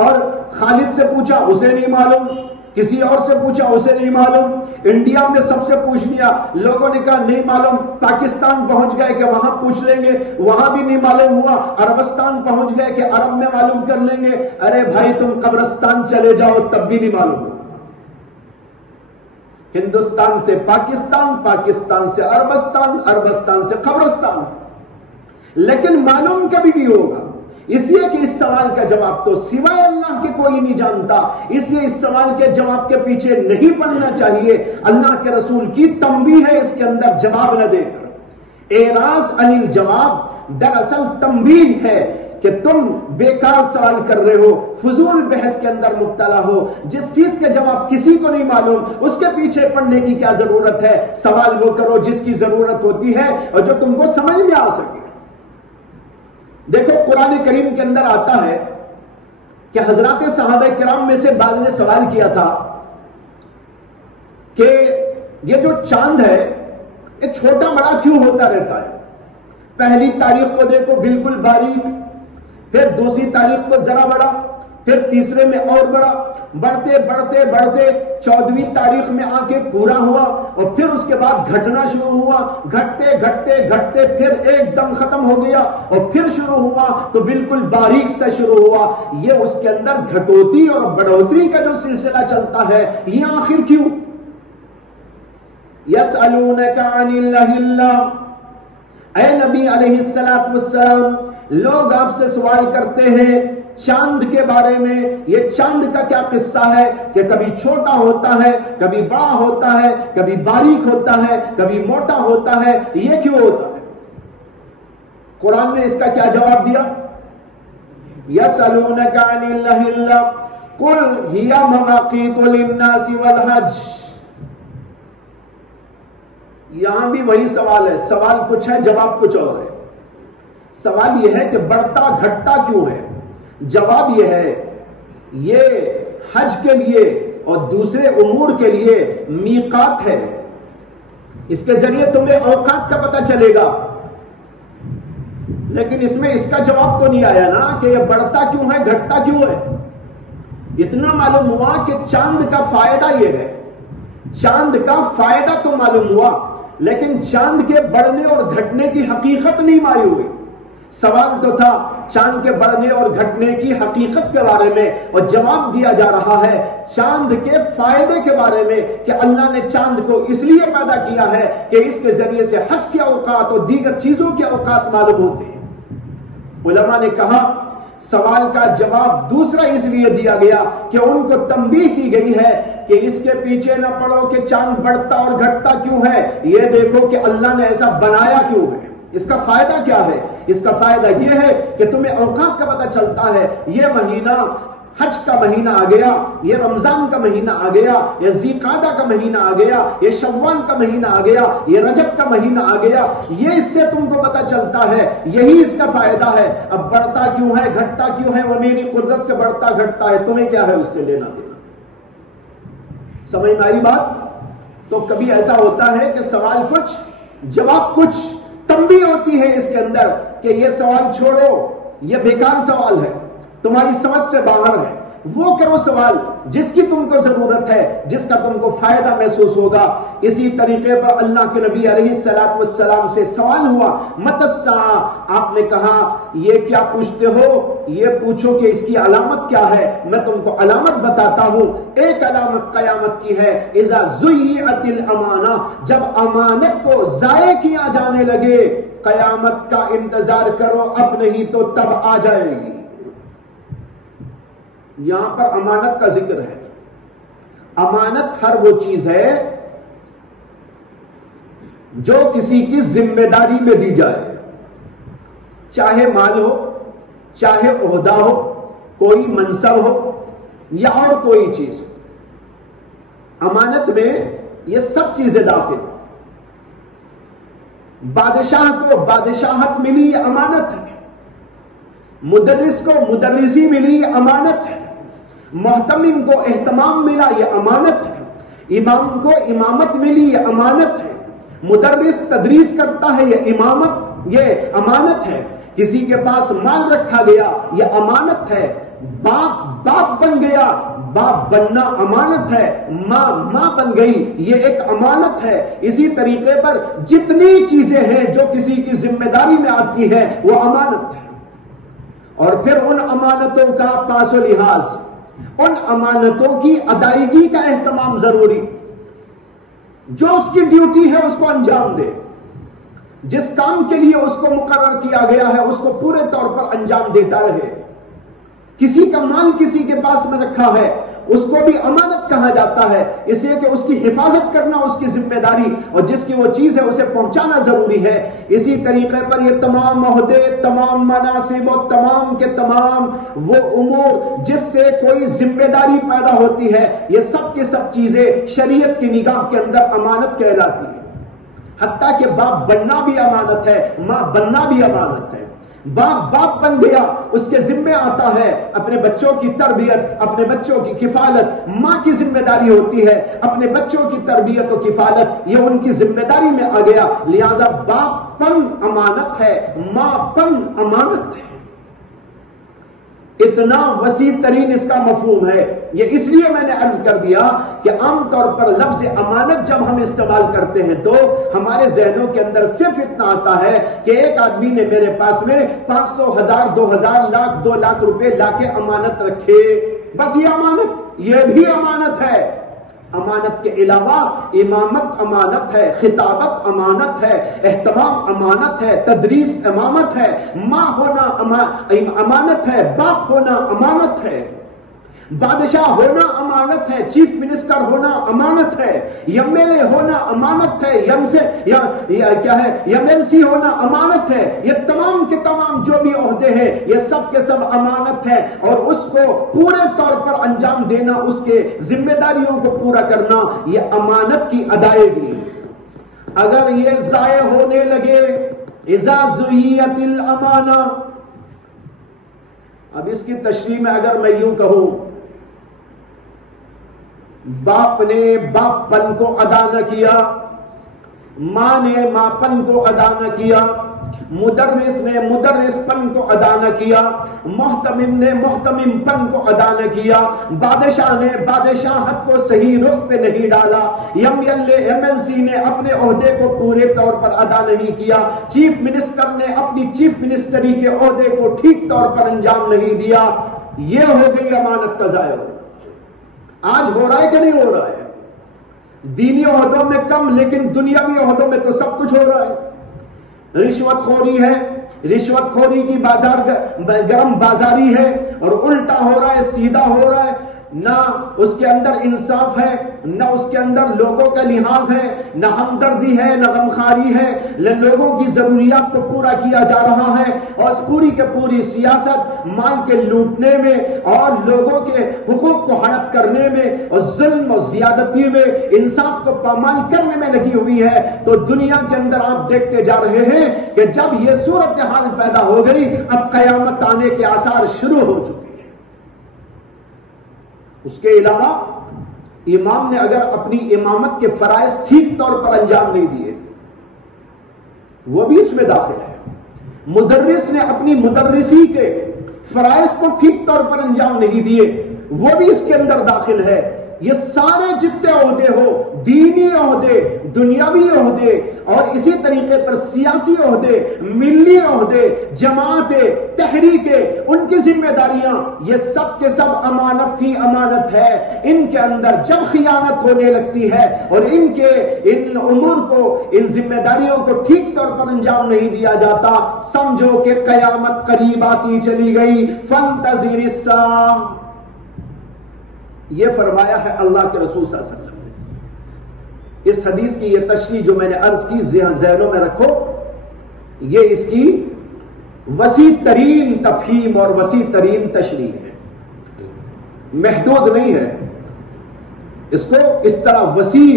اور خالد سے پوچھا، اسے نہیں معلوم، کسی اور سے پوچھا، اسے نہیں معلوم، انڈیا میں سب سے پوچھ لیا، لوگوں نے کہا نہیں معلوم، پاکستان پہنچ گئے کہ وہاں پوچھ لیں گے، وہاں بھی نہیں معلوم ہوا، عربستان پہنچ گئے کہ عرب میں معلوم کر لیں گے۔ ارے بھائی تم قبرستان چلے جاؤ تب بھی نہیں معلوم ہوا۔ ہندوستان سے پاکستان، پاکستان سے عربستان، عربستان سے قبرستان، لیکن معلوم کبھی بھی ہوگا۔ اس لیے کہ اس سوال کا جواب تو سوائے اللہ کے کوئی نہیں جانتا، اس لیے اس سوال کے جواب کے پیچھے نہیں پڑنا چاہیے۔ اللہ کے رسول کی تنبیہ ہے اس کے اندر جواب نہ دے کر۔ اعراض عن الجواب دراصل تنبیہ ہے کہ تم بیکار سوال کر رہے ہو، فضول بحث کے اندر مبتلا ہو، جس چیز کے جواب کسی کو نہیں معلوم اس کے پیچھے پڑنے کی کیا ضرورت ہے۔ سوال وہ کرو جس کی ضرورت ہوتی ہے اور جو تم کو سمجھ میں آ سکے۔ دیکھو قرآن کریم کے اندر آتا ہے کہ حضرات صحابہ کرام میں سے بعض نے سوال کیا تھا کہ یہ جو چاند ہے یہ چھوٹا بڑا کیوں ہوتا رہتا ہے؟ پہلی تاریخ کو دیکھو بالکل باریک، پھر دوسری تاریخ کو ذرا بڑا، پھر تیسرے میں اور بڑا، بڑھتے بڑھتے بڑھتے 14ویں تاریخ میں آ کے پورا ہوا، اور پھر اس کے بعد گھٹنا شروع ہوا، گھٹتے گھٹتے گھٹتے پھر ایک دم ختم ہو گیا، اور پھر شروع ہوا تو بالکل باریک سے شروع ہوا۔ یہ اس کے اندر گھٹوتی اور بڑھوتری کا جو سلسلہ چلتا ہے، یہ آخر کیوں؟ یسألونک عن الأہلہ، اے نبی علیہ السلام، لوگ آپ سے سوال کرتے ہیں چاند کے بارے میں، یہ چاند کا کیا قصہ ہے کہ کبھی چھوٹا ہوتا ہے، کبھی بڑا ہوتا ہے، کبھی باریک ہوتا ہے، کبھی موٹا ہوتا ہے، یہ کیوں ہوتا ہے؟ قرآن نے اس کا کیا جواب دیا؟ یسألونک عن الأہلہ قل ہی مواقیت للناس والحج۔ یہاں بھی وہی سوال ہے، سوال کچھ ہے جواب کچھ اور ہے۔ سوال یہ ہے کہ بڑھتا گھٹتا کیوں ہے؟ جواب یہ ہے یہ حج کے لیے اور دوسرے امور کے لیے میقات ہے، اس کے ذریعے تمہیں اوقات کا پتہ چلے گا، لیکن اس میں اس کا جواب تو نہیں آیا نا کہ یہ بڑھتا کیوں ہے گھٹتا کیوں ہے۔ اتنا معلوم ہوا کہ چاند کا فائدہ یہ ہے، چاند کا فائدہ تو معلوم ہوا، لیکن چاند کے بڑھنے اور گھٹنے کی حقیقت نہیں معلوم ہوئی۔ سوال تو تھا چاند کے بڑھنے اور گھٹنے کی حقیقت کے بارے میں، اور جواب دیا جا رہا ہے چاند کے فائدے کے بارے میں کہ اللہ نے چاند کو اس لیے پیدا کیا ہے کہ اس کے ذریعے سے حج کے اوقات اور دیگر چیزوں کے اوقات معلوم ہوتے ہیں۔ علماء نے کہا سوال کا جواب دوسرا اس لیے دیا گیا کہ ان کو تنبیہ کی گئی ہے کہ اس کے پیچھے نہ پڑو کہ چاند بڑھتا اور گھٹتا کیوں ہے، یہ دیکھو کہ اللہ نے ایسا بنایا کیوں ہے، اس کا فائدہ کیا ہے۔ اس کا فائدہ یہ ہے کہ تمہیں اوقات کا پتہ چلتا ہے، یہ مہینہ حج کا مہینہ آ گیا، یہ رمضان کا مہینہ آ گیا، یہ ذی قعدہ کا مہینہ آ گیا، یہ شوال کا مہینہ آ گیا، یہ رجب کا مہینہ آ گیا، یہ اس سے تم کو پتہ چلتا ہے، یہی اس کا فائدہ ہے۔ اب بڑھتا کیوں ہے، گھٹتا کیوں ہے، وہ میری قدرت سے بڑھتا گھٹتا ہے، تمہیں کیا ہے اس سے لینا دینا۔ سمجھ میں آئی بات؟ تو کبھی ایسا ہوتا ہے کہ سوال کچھ جواب کچھ، تنبیہ ہوتی ہے اس کے اندر کہ یہ سوال چھوڑو، یہ بیکار سوال ہے، تمہاری سمجھ سے باہر ہے، وہ کرو سوال جس کی تم کو ضرورت ہے، جس کا تم کو فائدہ محسوس ہوگا۔ اسی طریقے پر اللہ کے نبی علیہ السلام سے سوال ہوا، متی الساعہ، آپ نے کہا یہ کیا پوچھتے ہو، یہ پوچھو کہ اس کی علامت کیا ہے، میں تم کو علامت بتاتا ہوں۔ ایک علامت قیامت کی ہے، اذا ضیعت الامانہ، جب امانت کو ضائع کیا جانے لگے، قیامت کا انتظار کرو، اب نہیں تو تب آ جائے گی۔ یہاں پر امانت کا ذکر ہے۔ امانت ہر وہ چیز ہے جو کسی کی ذمہ داری میں دی جائے، چاہے مال ہو، چاہے عہدہ ہو، کوئی منصب ہو یا اور کوئی چیز۔ امانت میں یہ سب چیزیں داخل۔ بادشاہ کو بادشاہت ملی، یہ امانت ہے۔ مدرس کو مدرسی ملی، یہ امانت ہے۔ محتمم کو اہتمام ملا، یہ امانت ہے۔ امام کو امامت ملی، یہ امانت ہے۔ مدرس تدریس کرتا ہے، یہ امانت ہے۔ کسی کے پاس مال رکھا گیا، یہ امانت ہے۔ باپ بن گیا، باپ بننا امانت ہے۔ ماں بن گئی، یہ ایک امانت ہے۔ اسی طریقے پر جتنی چیزیں ہیں جو کسی کی ذمہ داری میں آتی ہے وہ امانت ہے۔ اور پھر ان امانتوں کا پاس و لحاظ، ان امانتوں کی ادائیگی کا اہتمام ضروری۔ جو اس کی ڈیوٹی ہے اس کو انجام دے، جس کام کے لیے اس کو مقرر کیا گیا ہے اس کو پورے طور پر انجام دیتا رہے۔ کسی کا مال کسی کے پاس میں رکھا ہے، اس کو بھی امانت کہا جاتا ہے، اس لیے کہ اس کی حفاظت کرنا اس کی ذمہ داری، اور جس کی وہ چیز ہے اسے پہنچانا ضروری ہے۔ اسی طریقے پر یہ تمام عہدے، تمام مناصب و تمام کے تمام وہ امور جس سے کوئی ذمہ داری پیدا ہوتی ہے، یہ سب کے سب چیزیں شریعت کی نگاہ کے اندر امانت کہلاتی ہے۔ حتیٰ کہ باپ بننا بھی امانت ہے، ماں بننا بھی امانت ہے۔ باپ بن گیا، اس کے ذمہ آتا ہے اپنے بچوں کی تربیت، اپنے بچوں کی کفالت۔ ماں کی ذمہ داری ہوتی ہے اپنے بچوں کی تربیت و کفالت، یہ ان کی ذمہ داری میں آ گیا۔ لہذا باپ پن امانت ہے، ماں پن امانت ہے۔ اتنا وسیع ترین اس کا مفہوم ہے۔ یہ اس لیے میں نے عرض کر دیا کہ عام طور پر لفظ امانت جب ہم استعمال کرتے ہیں تو ہمارے ذہنوں کے اندر صرف اتنا آتا ہے کہ ایک آدمی نے میرے پاس میں 500، 1000، 2000، لاکھ، 2 لاکھ روپے لا کے امانت رکھے، بس یہ امانت، یہ بھی امانت ہے۔ امانت کے علاوہ امامت امانت ہے، خطابت امانت ہے، اہتمام امانت ہے، تدریس امانت ہے، ماں ہونا امانت ہے، باپ ہونا امانت ہے، بادشاہ ہونا امانت ہے، چیف منسٹر ہونا امانت ہے، ایم ایل اے ہونا امانت ہے، ایم ایل سی ہونا امانت ہے۔ یہ تمام کے تمام جو بھی عہدے ہیں یہ سب کے سب امانت ہے، اور اس کو پورے طور پر انجام دینا، اس کے ذمہ داریوں کو پورا کرنا، یہ امانت کی ادائیگی۔ اگر یہ ضائع ہونے لگے، اذا ضیعت الامانہ، اب اس کی تشریح میں اگر میں یوں کہوں، باپ نے باپ پن کو ادا نہ کیا، ماں نے ماں پن کو ادا نہ کیا، مدرس نے مدرس پن کو ادا نہ کیا، محتمم نے محتمم پن کو ادا نہ کیا، بادشاہ نے بادشاہت کو صحیح رخ پہ نہیں ڈالا، ایم ایل سی نے اپنے عہدے کو پورے طور پر ادا نہیں کیا، چیف منسٹر نے اپنی چیف منسٹری کے عہدے کو ٹھیک طور پر انجام نہیں دیا، یہ ہو گئی امانت کا ضائع۔ آج ہو رہا ہے کہ نہیں ہو رہا ہے؟ دینی عہدوں میں کم، لیکن دنیاوی عہدوں میں تو سب کچھ ہو رہا ہے۔ رشوت خوری ہے، رشوت خوری کی گرم بازاری ہے اور الٹا ہو رہا ہے، سیدھا ہو رہا ہے، نہ اس کے اندر انصاف ہے، نہ اس کے اندر لوگوں کا لحاظ ہے، نہ ہمدردی ہے، نہ غمخواری ہے، لوگوں کی ضروریات کو پورا کیا جا رہا ہے، اور اس پوری کے پوری سیاست مال کے لوٹنے میں اور لوگوں کے حقوق کو ہڑپ کرنے میں اور ظلم اور زیادتی میں انصاف کو پامال کرنے میں لگی ہوئی ہے۔ تو دنیا کے اندر آپ دیکھتے جا رہے ہیں کہ جب یہ صورتحال پیدا ہو گئی، اب قیامت آنے کے آثار شروع ہو چکے ہیں۔ اس کے علاوہ امام نے اگر اپنی امامت کے فرائض ٹھیک طور پر انجام نہیں دیے، وہ بھی اس میں داخل ہے۔ مدرس نے اپنی مدرسی کے فرائض کو ٹھیک طور پر انجام نہیں دیے، وہ بھی اس کے اندر داخل ہے۔ یہ سارے جتنے عہدے ہو، دینی عہدے، دنیاوی عہدے اور اسی طریقے پر سیاسی عہدے، ملی عہدے، جماعتیں، تحریکیں، ان کی ذمہ داریاں، یہ سب کے سب امانت تھی، امانت ہے۔ ان کے اندر جب خیانت ہونے لگتی ہے اور ان امور کو، ان ذمہ داریوں کو ٹھیک طور پر انجام نہیں دیا جاتا، سمجھو کہ قیامت قریب آتی چلی گئی۔ فانتظر الساعہ، یہ فرمایا ہے اللہ کے رسول صلی اللہ علیہ وسلم نے۔ اس حدیث کی یہ تشریح جو میں نے عرض کی ذہنوں میں رکھو، یہ اس کی وسیع ترین تفہیم اور وسیع ترین تشریح ہے، محدود نہیں ہے۔ اس کو اس طرح وسیع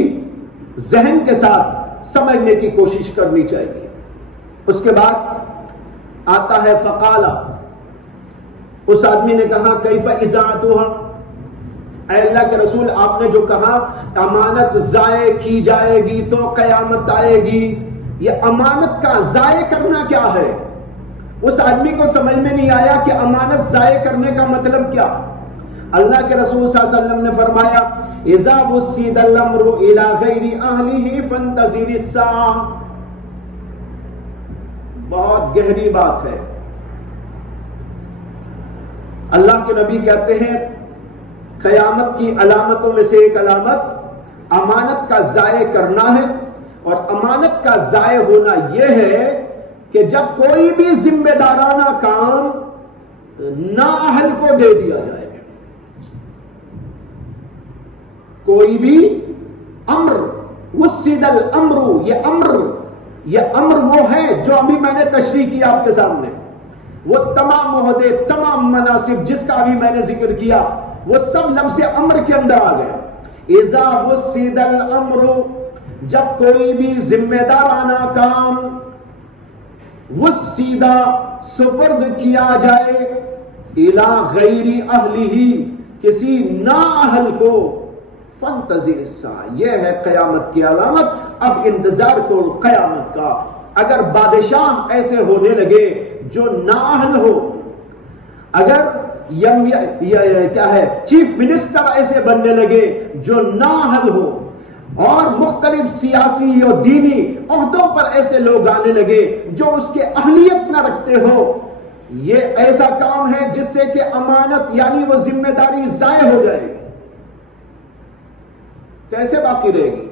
ذہن کے ساتھ سمجھنے کی کوشش کرنی چاہیے۔ اس کے بعد آتا ہے فقالا، اس آدمی نے کہا کیف اذاعتها، اے اللہ کے رسول آپ نے جو کہا امانت ضائع کی جائے گی تو قیامت آئے گی، یہ امانت کا ضائع کرنا کیا ہے؟ اس آدمی کو سمجھ میں نہیں آیا کہ امانت ضائع کرنے کا مطلب کیا۔ اللہ کے رسول صلی اللہ علیہ وسلم نے فرمایا اذا وسد الامر الى غیر اہلہ فانتظر الساعہ، بہت گہری بات ہے۔ اللہ کے نبی کہتے ہیں قیامت کی علامتوں میں سے ایک علامت امانت کا ضائع کرنا ہے، اور امانت کا ضائع ہونا یہ ہے کہ جب کوئی بھی ذمہ دارانہ کام نااہل کو دے دیا جائے، کوئی بھی امر، وسد الامر، یہ امر وہ ہے جو ابھی میں نے تشریح کیا آپ کے سامنے، وہ تمام عہدے، تمام مناصب جس کا ابھی میں نے ذکر کیا، وہ سب لفظ امر کے اندر آ گئے۔ اذا وسد الامر، جب کوئی بھی ذمہ دارانہ کام وسیدہ سپرد کیا جائے الی غیر اہلہ، کسی نااہل کو، فانتظر الساعہ، یہ ہے قیامت کی علامت۔ اب انتظار کو قیامت کا۔ اگر بادشاہ ایسے ہونے لگے جو نااہل ہو، اگر کیا ہے چیف منسٹر ایسے بننے لگے جو نااہل ہو، اور مختلف سیاسی اور دینی عہدوں پر ایسے لوگ آنے لگے جو اس کے اہلیت نہ رکھتے ہو، یہ ایسا کام ہے جس سے کہ امانت یعنی وہ ذمہ داری ضائع ہو جائے گی۔ کیسے باقی رہے گی؟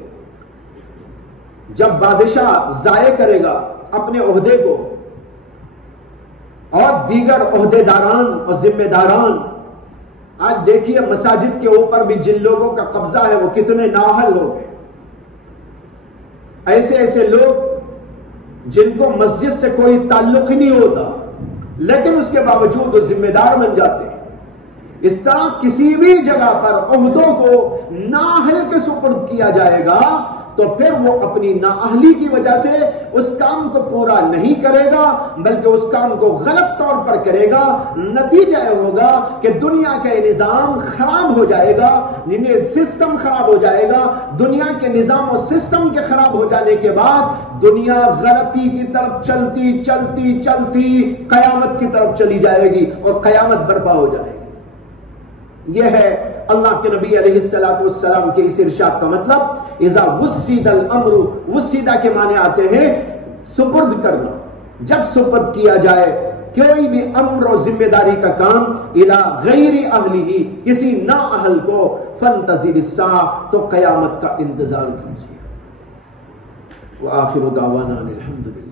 جب بادشاہ ضائع کرے گا اپنے عہدے کو، اور دیگر عہدے داران اور ذمہ داران، آج دیکھیے مساجد کے اوپر بھی جن لوگوں کا قبضہ ہے وہ کتنے نااہل لوگ ہیں۔ ایسے لوگ جن کو مسجد سے کوئی تعلق ہی نہیں ہوتا، لیکن اس کے باوجود وہ ذمہ دار بن جاتے ہیں۔ اس طرح کسی بھی جگہ پر عہدوں کو نااہل کے سپرد کیا جائے گا تو پھر وہ اپنی نااہلی کی وجہ سے اس کام کو پورا نہیں کرے گا، بلکہ اس کام کو غلط طور پر کرے گا۔ نتیجہ ہوگا کہ دنیا کا نظام خراب ہو جائے گا، سسٹم خراب ہو جائے گا۔ دنیا کے نظام اور سسٹم کے خراب ہو جانے کے بعد دنیا غلطی کی طرف چلتی چلتی چلتی قیامت کی طرف چلی جائے گی اور قیامت برپا ہو جائے گی۔ یہ ہے اللہ کے نبی علیہ السلام کے اس ارشاد کا مطلب۔ اذا وسد الامر، وسیدہ کے معنی آتے ہیں سپرد کرنا۔ جب سپرد کیا جائے کوئی بھی امر و ذمہ داری کا کام الی غیر اہلہ، کسی نااہل کو، فانتظر الساعہ، تو قیامت کا انتظار کیجیے۔ وآخر دعوانا الحمدللہ۔